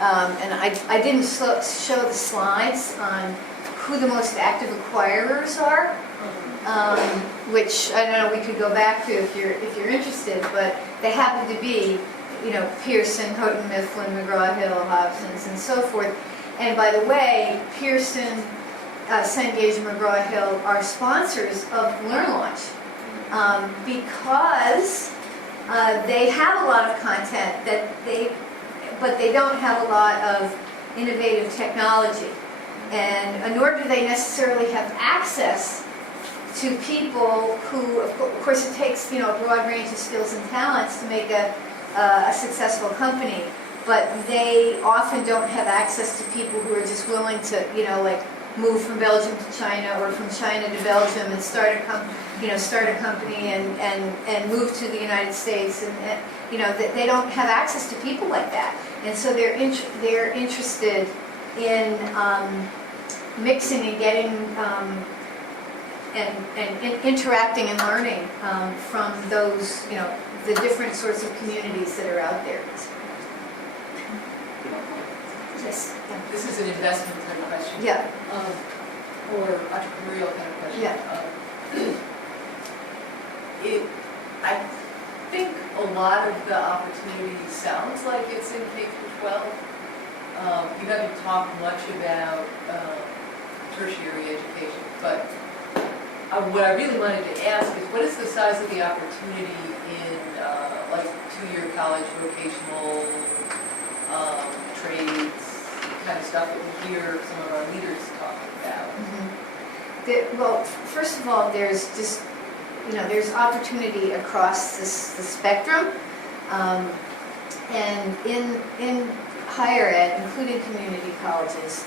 and I didn't show the slides on who the most active acquirers are, which I don't know, we could go back to if you're interested, but they happen to be, Pearson, Houghton Mifflin, McGraw-Hill, Hobsons, and so forth. And by the way, Pearson, Cengage, and McGraw-Hill are sponsors of LearnLaunch because they have a lot of content but they don't have a lot of innovative technology. And nor do they necessarily have access to people who, of course it takes, a broad range of skills and talents to make a successful company, but they often don't have access to people who are just willing to, move from Belgium to China or from China to Belgium and start a company and move to the United States, and they don't have access to people like that, and so they're interested in mixing and getting and interacting and learning from those the different sorts of communities that are out there. Yes. This is an investment type of question. Yeah. Or entrepreneurial kind of question. Yeah. I think a a lot of the opportunity sounds like it's in K through 12. You haven't talked much about tertiary education, but what I really wanted to ask is, what is the size of the opportunity in like two-year college vocational trades kind of stuff that we hear some of our leaders talking about? Well, first of all, there's just, there's opportunity across the spectrum. And in higher ed, including community colleges,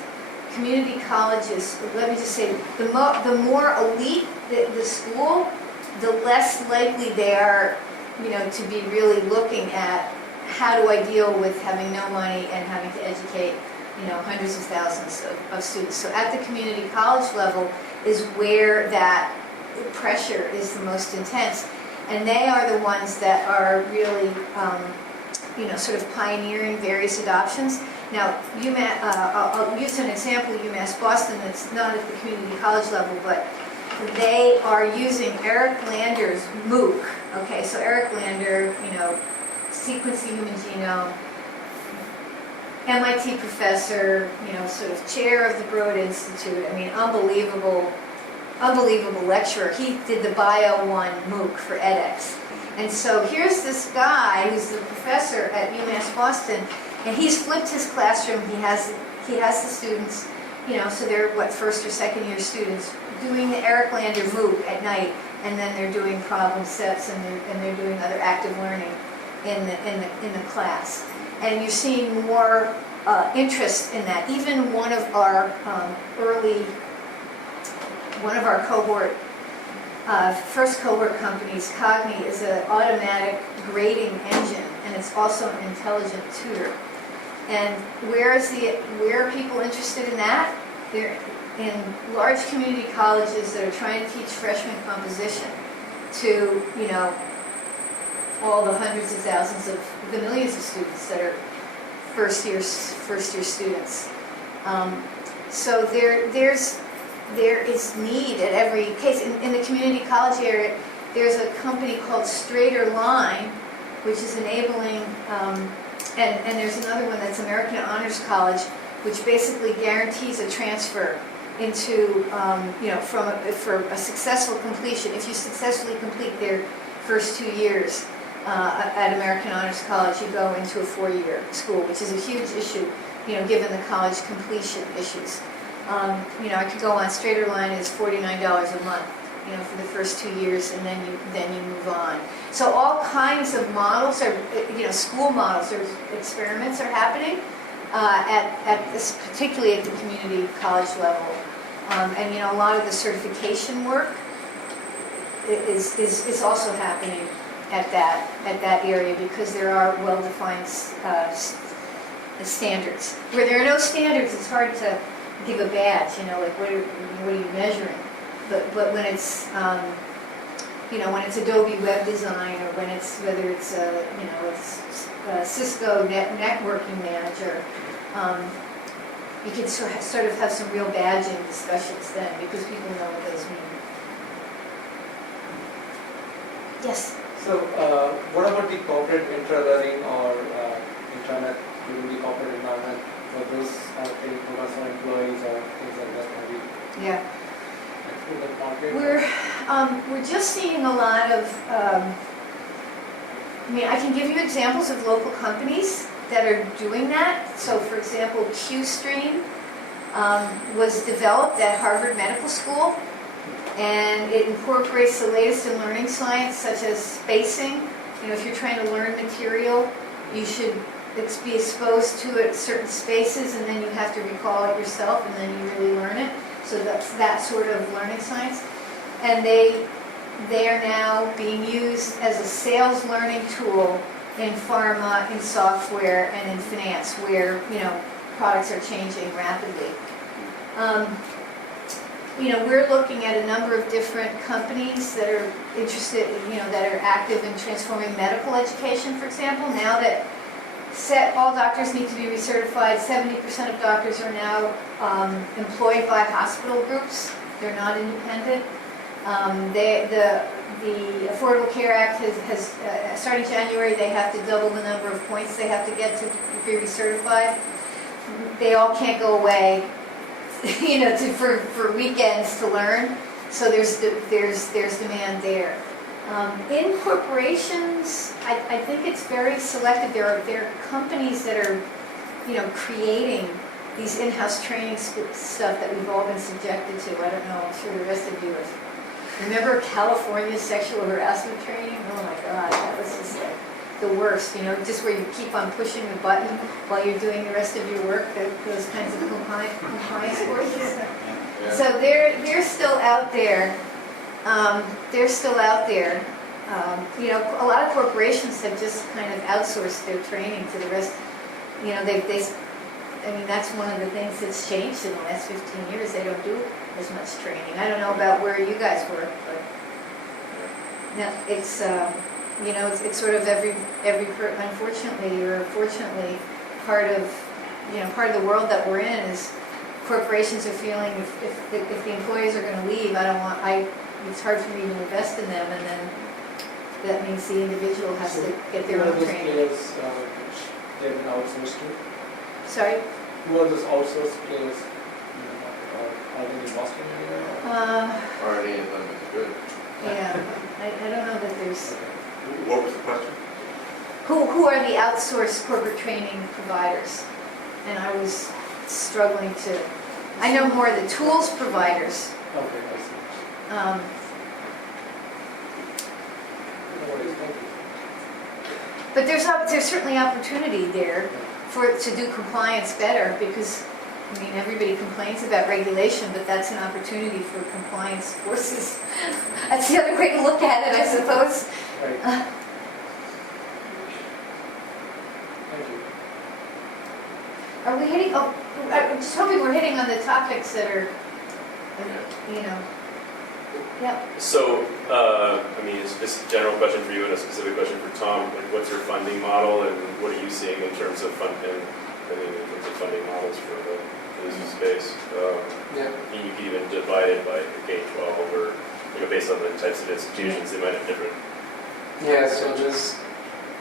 let me just say, the more elite the school, the less likely they are, to be really looking at how do I deal with having no money and having to educate, hundreds of thousands of students. So at the community college level is where that pressure is the most intense. And they are the ones that are really, sort of pioneering various adoptions. Now, I'll use an example, UMass Boston, that's not at the community college level, but they are using Eric Lander's MOOC. Okay, so Eric Lander, sequence the human genome, MIT professor, sort of chair of the Broad Institute. I mean, unbelievable lecturer. He did the Bio 1 MOOC for edX. And so here's this guy who's the professor at UMass Boston, and he's flipped his classroom. He has the students, so they're first or second year students doing the Eric Lander MOOC at night, and then they're doing problem sets and they're doing other active learning in the class. And you're seeing more interest in that. Even one of our first cohort companies, Cogni, is an automatic grading engine, and it's also an intelligent tutor. And where are people interested in that? They're in large community colleges that are trying to teach freshman composition to, all the hundreds of thousands of the millions of students that are first year students. So there is need at every case. In the community college area, there's a company called Straighter Line, which is enabling, and there's another one that's American Honors College, which basically guarantees a transfer into, for a successful completion. If you successfully complete their first 2 years at American Honors College, you go into a 4-year school, which is a huge issue, given the college completion issues. I could go on. Straighter Line is $49 a month, for the first 2 years, and then you move on. So all kinds of models are, school models or experiments are happening particularly at the community college level, and a lot of the certification work is also happening at that area, because there are well-defined standards. Where there are no standards, it's hard to give a badge, what are you measuring? But when it's when it's Adobe Web Design, or whether it's Cisco Networking Manager, you can sort of have some real badging discussions then, because people know what those mean. Yes. So, what about the corporate intra-learning or intranet within the corporate environment for those training programs for employees or things like that? Have you explored that market? We're just seeing a lot of. I can give you examples of local companies that are doing that. So, for example, QStream was developed at Harvard Medical School. And it incorporates the latest in learning science, such as spacing. If you're trying to learn material, you should be exposed to it at certain spaces, and then you have to recall it yourself, and then you really learn it. So that's that sort of learning science. And they are now being used as a sales learning tool in pharma, in software, and in finance, where products are changing rapidly. We're looking at a number of different companies that are interested, that are active in transforming medical education, for example. Now that all doctors need to be recertified, 70% of doctors are now employed by hospital groups. They're not independent. the Affordable Care Act has starting January, they have to double the number of points they have to get to be recertified. They all can't go away, you know, for weekends to learn. So there's demand there. In corporations, I think it's very selective. There are companies that are, you know, creating these in-house training stuff that we've all been subjected to. I don't know, I'm sure the rest of you are. Remember California sexual harassment training? Oh my God, that was just like the worst, you know, just where you keep on pushing the button while you're doing the rest of your work, those kinds of compliance courses. So they're still out there. They're still out there. You know, a lot of corporations have just kind of outsourced their training to the rest. You know, I mean, that's one of the things that's changed in the last 15 years. They don't do as much training. I don't know about where you guys work, but no, it's you know, it's sort of unfortunately or fortunately part of the world that we're in is corporations are feeling if the employees are going to leave, it's hard for me to invest in them, and then that means the individual has to get their own training. Players, they've been outsourced to? Sorry? Who are those outsourced players? Are they in Boston area? Already in them is good. Yeah, I don't know that there's... What was the question? Who are the outsourced corporate training providers? And I was struggling to... I know more of the tools providers. Okay, I see. No worries, thank you. But there's certainly opportunity there to do compliance better, because I mean, everybody complains about regulation, but that's an opportunity for compliance courses. That's the other way to look at it, I suppose. Right. Thank you. Are we hitting? Oh, I'm just hoping we're hitting on the topics that are, you know. Yep. So, I mean, is this a general question for you and a specific question for Tom? Like, what's your funding model, and what are you seeing in terms of funding? I mean, in terms of funding models for this space. Yeah. And you can even divide it by K-12 or, you know, based on the types of institutions, they might have different. Yeah, so there's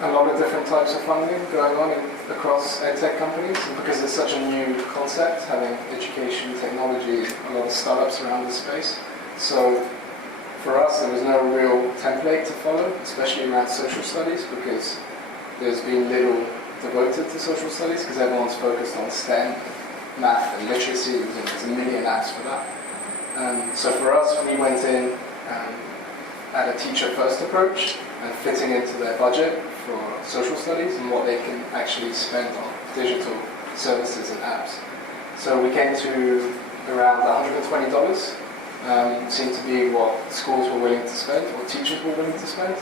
a lot of different types of funding going on across EdTech companies, and because it's such a new concept, having education, technology, a lot of startups around this space. So for us, there was no real template to follow, especially around social studies, because there's been little devoted to social studies, because everyone's focused on STEM, math and literacy, and there's a million apps for that. So for us, we went in at a teacher-first approach and fitting into their budget for social studies and what they can actually spend on digital services and apps. So we came to around $120. Seemed to be what schools were willing to spend, or teachers were willing to spend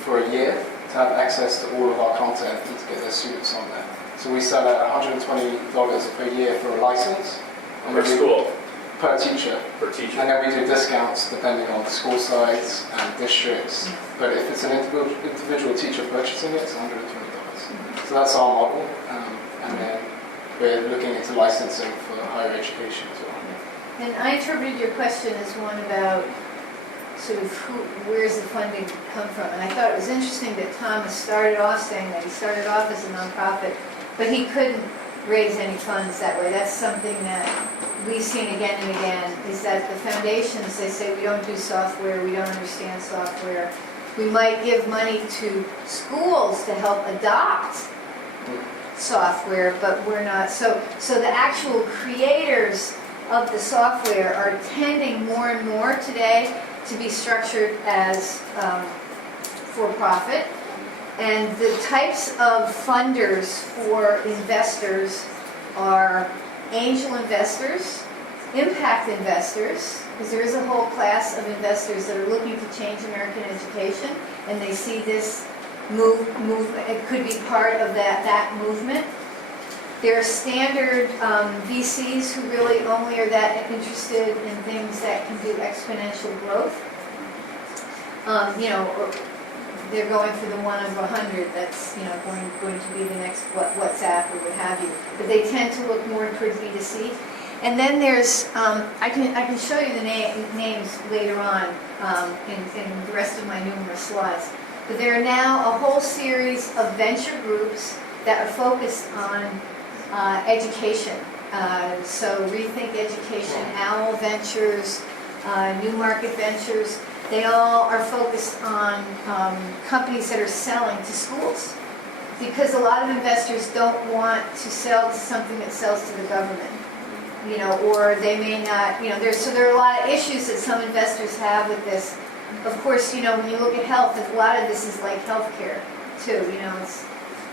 for a year to have access to all of our content and to get their students on there. So we sell at $120 per year for a license. Per school? Per teacher. Per teacher. And then we do discounts depending on the school size and districts. But if it's an individual teacher purchasing it, it's $120. So that's our model. And then we're looking into licensing for higher education as well. And I interpreted your question as one about sort of where's the funding come from. And I thought it was interesting that Thomas started off saying that he started off as a nonprofit, but he couldn't raise any funds that way. That's something that we've seen again and again, is that the foundations, they say we don't do software, we don't understand software. We might give money to schools to help adopt software, but we're not. So the actual creators of the software are tending more and more today to be structured as for-profit. And the types of funders for investors are angel investors, impact investors, because there is a whole class of investors that are looking to change American education, and they see this movement, it could be part of that movement. There are standard VCs who really only are that interested in things that can do exponential growth. You know, they're going for the 1 of 100 that's, you know, going to be the next WhatsApp or what have you. But they tend to look more towards B2C. And then there's, I can show you the names later on in the rest of my numerous slides. But there are now a whole series of venture groups that are focused on education. So Rethink Education, Owl Ventures, New Market Ventures, they all are focused on companies that are selling to schools. Because a lot of investors don't want to sell to something that sells to the government. You know, or they may not, you know, there are a lot of issues that some investors have with this. Of course, you know, when you look at health, a lot of this is like healthcare too. You know, it's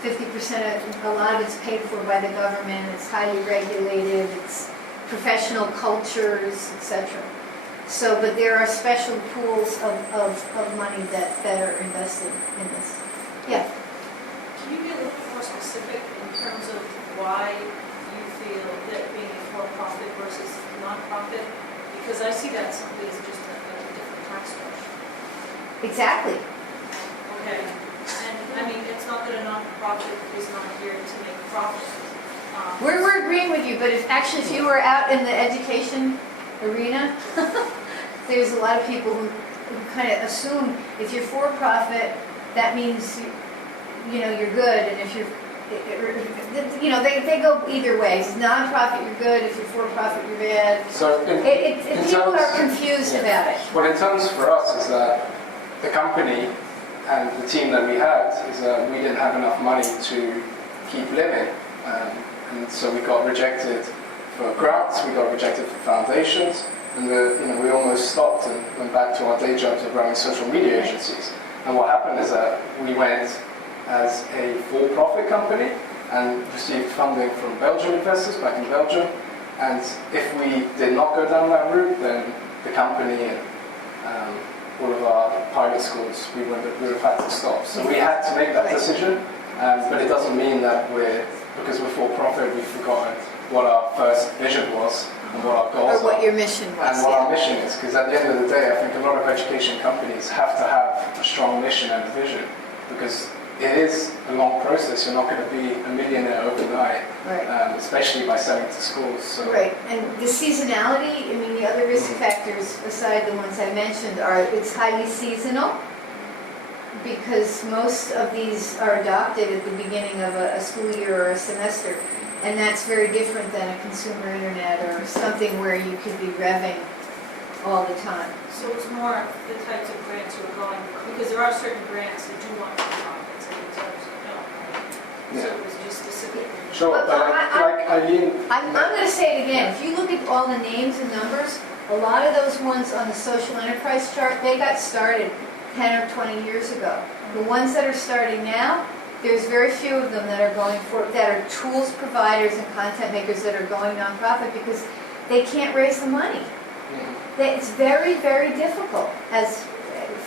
50% of, a lot of it's paid for by the government. It's highly regulated. It's professional cultures, etc. So, but there are special pools of money that are invested in this. Yeah. Can you be a little bit more specific in terms of why you feel that being a for-profit versus non-profit? Because I see that simply as just a different tax structure. Exactly. Okay. And I mean, it's not that a non-profit is not here to make profit. We're agreeing with you, but if you were out in the education arena, there's a lot of people who kind of assume if you're for-profit, that means you know you're good, and if you're you know they go either way. If it's non-profit, you're good. If you're for-profit, you're bad. So people are confused about it. What it terms for us is that the company and the team that we had is that we didn't have enough money to keep living, and so we got rejected for grants, we got rejected for foundations, and we almost stopped and went back to our day jobs of running social media agencies. And what happened is that we went as a for-profit company and received funding from Belgian investors back in Belgium. And if we did not go down that route, then the company and all of our pilot schools, we would have had to stop. So we had to make that decision, but it doesn't mean that because we're for-profit, we've forgotten what our first vision was and what our goals Or what are. your mission was. And what our mission is, because at the end of the day, I think a lot of education companies have to have a strong mission and a vision, because it is a long process. You're not going to be a millionaire overnight, Right. Especially by selling to schools. So. Right, and the seasonality, I mean, the other risk factors, aside the ones I mentioned, are it's highly seasonal, because most of these are adopted at the beginning of a school year or a semester, and that's very different than a consumer internet or something where you could be revving all the time. So it's more the types of grants you're going for, because there are certain grants that do want nonprofits, and others don't, right? So it was just specific. Sure, but like Eileen... I'm going to say it again. If you look at all the names and numbers, a lot of those ones on the social enterprise chart, they got started 10 or 20 years ago. The ones that are starting now, there's very few of them that are going for, that are tools providers and content makers that are going nonprofit because they can't raise the money. It's very, very difficult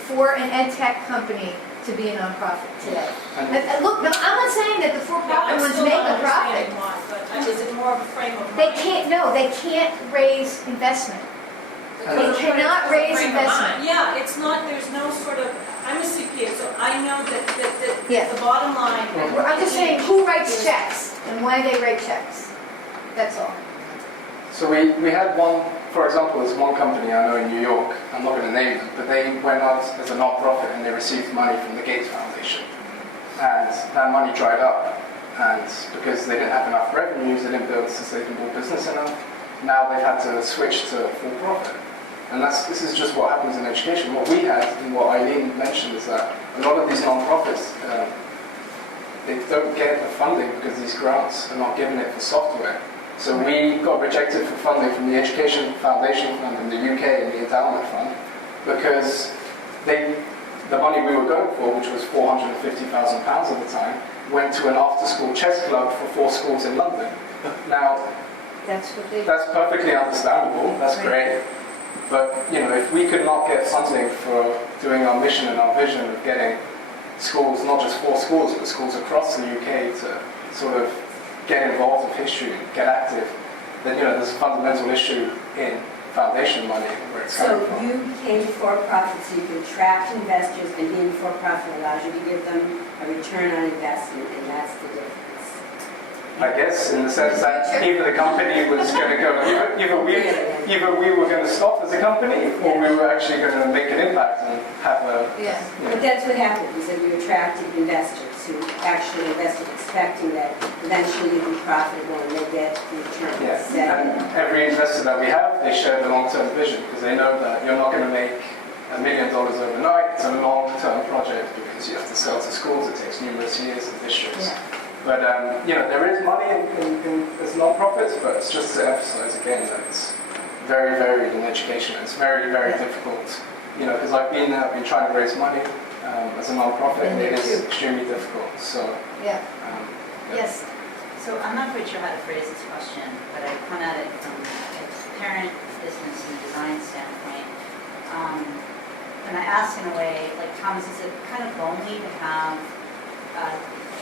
for an EdTech company to be a nonprofit today. And look, no, I'm not saying that the for-profit ones make a profit. Why, but is it more of a frame of They mind? can't, no, they can't raise investment. They cannot raise investment. Yeah, it's not, there's no sort of, I'm a CPA, so I know that Yeah. the bottom line. I'm just saying, who writes checks and why they write checks? That's all. So we had one, for example, there's one company I know in New York, I'm not going to name them, but they went out as a non-profit and they received money from the Gates Foundation. And that money dried up, and because they didn't have enough revenues, they didn't build a sustainable business enough, now they've had to switch to for-profit. And this is just what happens in education. What we had, and what Eileen mentioned, is that a lot of these non-profits, they don't get the funding because these grants are not giving it for software. So we got rejected for funding from the Education Foundation Fund in the UK and the Endowment Fund because the money we were going for, which was £450,000 at the time, went to an after-school chess club for 4 schools in London. Now, That's perfectly understandable, that's great. But, if we could not get funding for doing our mission and our vision of getting schools, not just 4 schools, but schools across the UK to sort of get involved with history, get active, then there's a fundamental issue in foundation money where it's coming from. So you became for-profit so you could attract investors, and being for-profit allows you to give them a return on investment, and that's the difference. I guess, in the sense that either the company was going to go, either we were going to stop as a company, or we were actually going to make an impact and have a. Yeah. But that's what happened, is that you attracted investors who actually invested expecting that eventually you'd be profitable and they'll get the returns. Yeah, and every investor that we have, they share the long-term vision because they know that you're not going to make $1 million overnight. It's a long-term project because you have to sell to schools. It takes numerous years and districts. Yeah. But there is money as non-profits, but it's just to emphasize again that it's very varied in education. It's very, very difficult. Because I've been trying to raise money as a non-profit, and it is extremely difficult. So Yeah. Yes. So I'm not quite sure how to phrase this question, but I come at it from a parent, business, and design standpoint. And I ask in a way, like Thomas, is it kind of lonely to have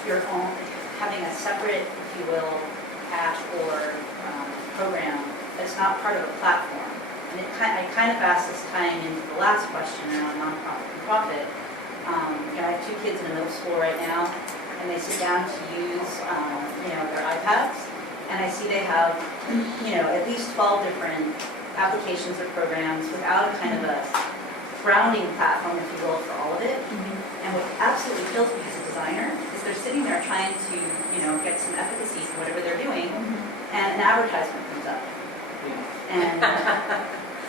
your own, having a separate, if you will, patch or program that's not part of a platform? And I kind of asked this tying into the last question around nonprofit and profit. I have 2 kids in the middle school right now, and they sit down to use, their iPads, and I see they have, at least 12 different applications or programs without a kind of a grounding platform, if you will, for all of it. And what absolutely kills me as a designer is they're sitting there trying to, get some efficacy for whatever they're doing, and an advertisement comes up.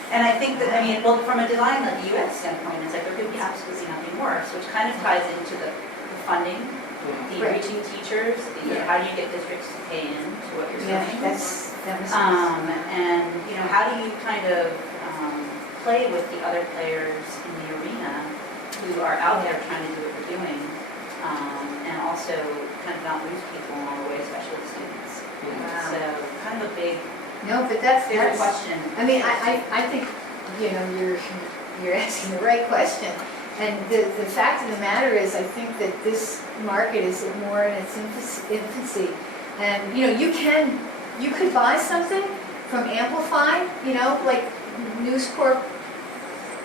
And I think that, from a design, like UX standpoint, it's like there could be absolutely nothing worse, which kind of ties into the funding, the reaching teachers, how do you get districts to pay in to what you're doing? That was And, how do you kind of play with the other players in the arena who are out there trying to do what you're doing, and also kind of not lose people along the way, especially the students. So kind of a big but that's question. I think you're asking the right question, and the fact of the matter is, I think that this market is more in its infancy, and you could buy something from Amplify, like News Corp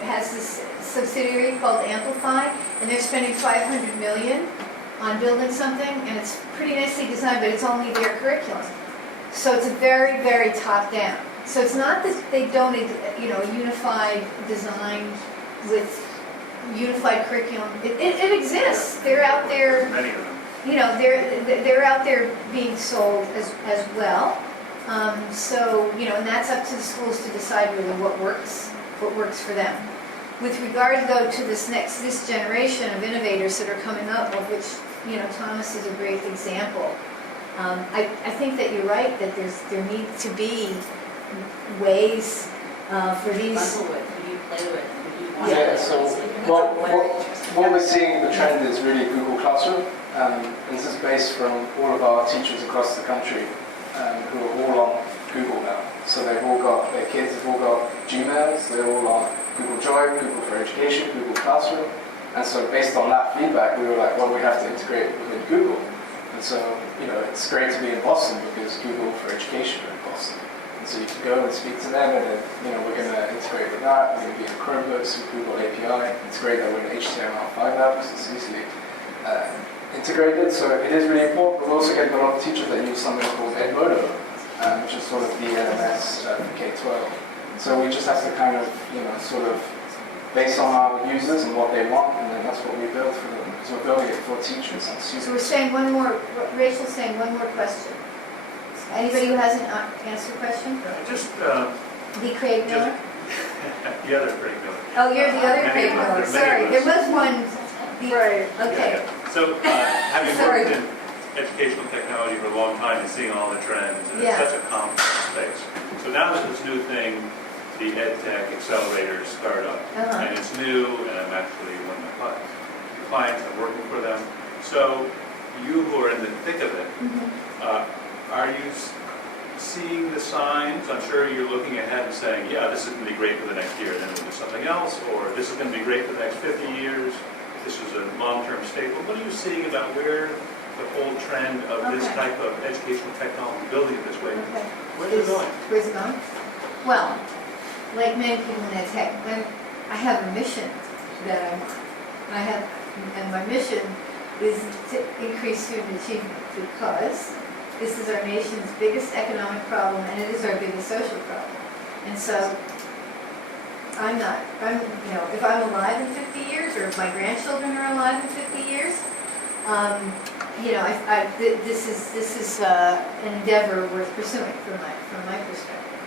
has this subsidiary called Amplify, and they're spending $500 million on building something, and it's pretty nicely designed, but it's only their curriculum. So it's a very, very top-down. So it's not that they don't, a unified design with unified curriculum. It exists. They're out there. Many of them. They're out there being sold as well. And that's up to the schools to decide really what works for them. With regard, though, to this generation of innovators that are coming up, of which Thomas is a great example. I think that you're right that there need to be ways for these. Bundle it, who do you play with? Who do you want Yeah, to so play with? what we're seeing, the trend is really Google Classroom. And this is based from all of our teachers across the country who are all on Google now. So their kids have all got Gmails, they're all on Google Drive, Google for Education, Google Classroom. And so based on that feedback, we were like, well, we have to integrate within Google. And so, it's great to be in Boston because Google for Education are in Boston. And so you can go and speak to them, and then, we're going to integrate with that. We're going to be in Chromebooks with Google API. It's great that we're in HTML5 now because it's easily integrated. So it is really important. We're also getting a lot of teachers that use something called Edmodo, which is sort of the LMS for K-12. So we just have to kind of, based on our users and what they want, and then that's what we build for them. Because we're building it for teachers and students. So we're saying Rachel's saying one more question. Anybody who hasn't answered a question? Just The Craig Miller? the other Craig Miller. Oh, you're the other Craig Miller. There are many Sorry, of there us. was one. Right. Okay. Yeah. So having Sorry. worked in educational technology for a long time and seeing all the trends, and Yeah. it's such a complex space. So now there's this new thing, the EdTech Accelerator startup. And it's new, and I'm actually one of my clients, I'm working for them. So you who are in the thick of it, are you seeing the signs? I'm sure you're looking ahead and saying, yeah, this is going to be great for the next year, then we'll do something else, or this is going to be great for the next 50 years, this is a long-term staple. What are you seeing about where the whole trend of this type of educational technology, building it this way, where's it going? Where's it going? Well, like many people in EdTech, I have a mission that I have, and my mission is to increase student achievement because This is our nation's biggest economic problem, and it is our biggest social problem. And so, if I'm alive in 50 years, or if my grandchildren are alive in 50 years, this is an endeavor worth pursuing from my perspective.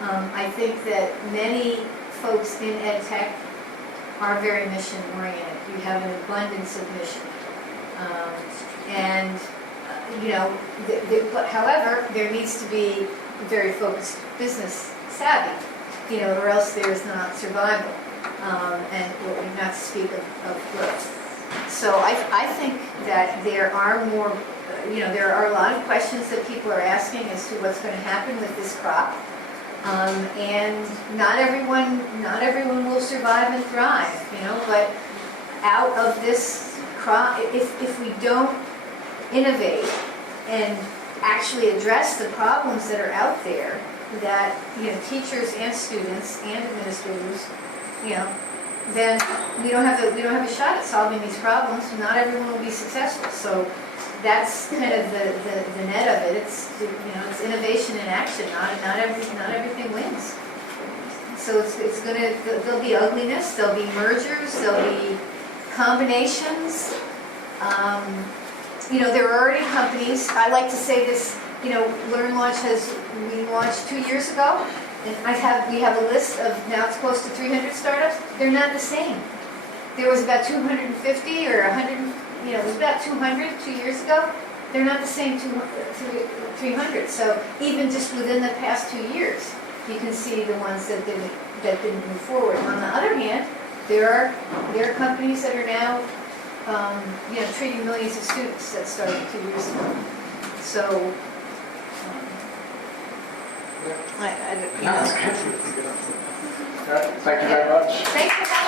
I think that many folks in EdTech are very mission oriented. You have an abundance of mission. But however, there needs to be very focused business savvy, or else there is not survival, and not to speak of growth. So I think that there are more, there are a lot of questions that people are asking as to what's going to happen with this crop. And not everyone will survive and thrive, but out of this crop, if we don't innovate and actually address the problems that are out there, that teachers and students and administrators, then we don't have a shot at solving these problems. Not everyone will be successful. So that's kind of the net of it. It's it's innovation in action. Not everything wins. So there'll be ugliness. There'll be mergers. There'll be combinations. There are already companies. I like to say this. LearnLaunch we launched 2 years ago, and we have a list of, now it's close to 300 startups. They're not the same. There was about 250 or 100. It was about 200 2 years ago. They're not the same 300. So even just within the past 2 years, you can see the ones that didn't move forward. On the other hand, there are companies that are now treating millions of students that started 2 years ago. So Thank you very much. Thanks for having me.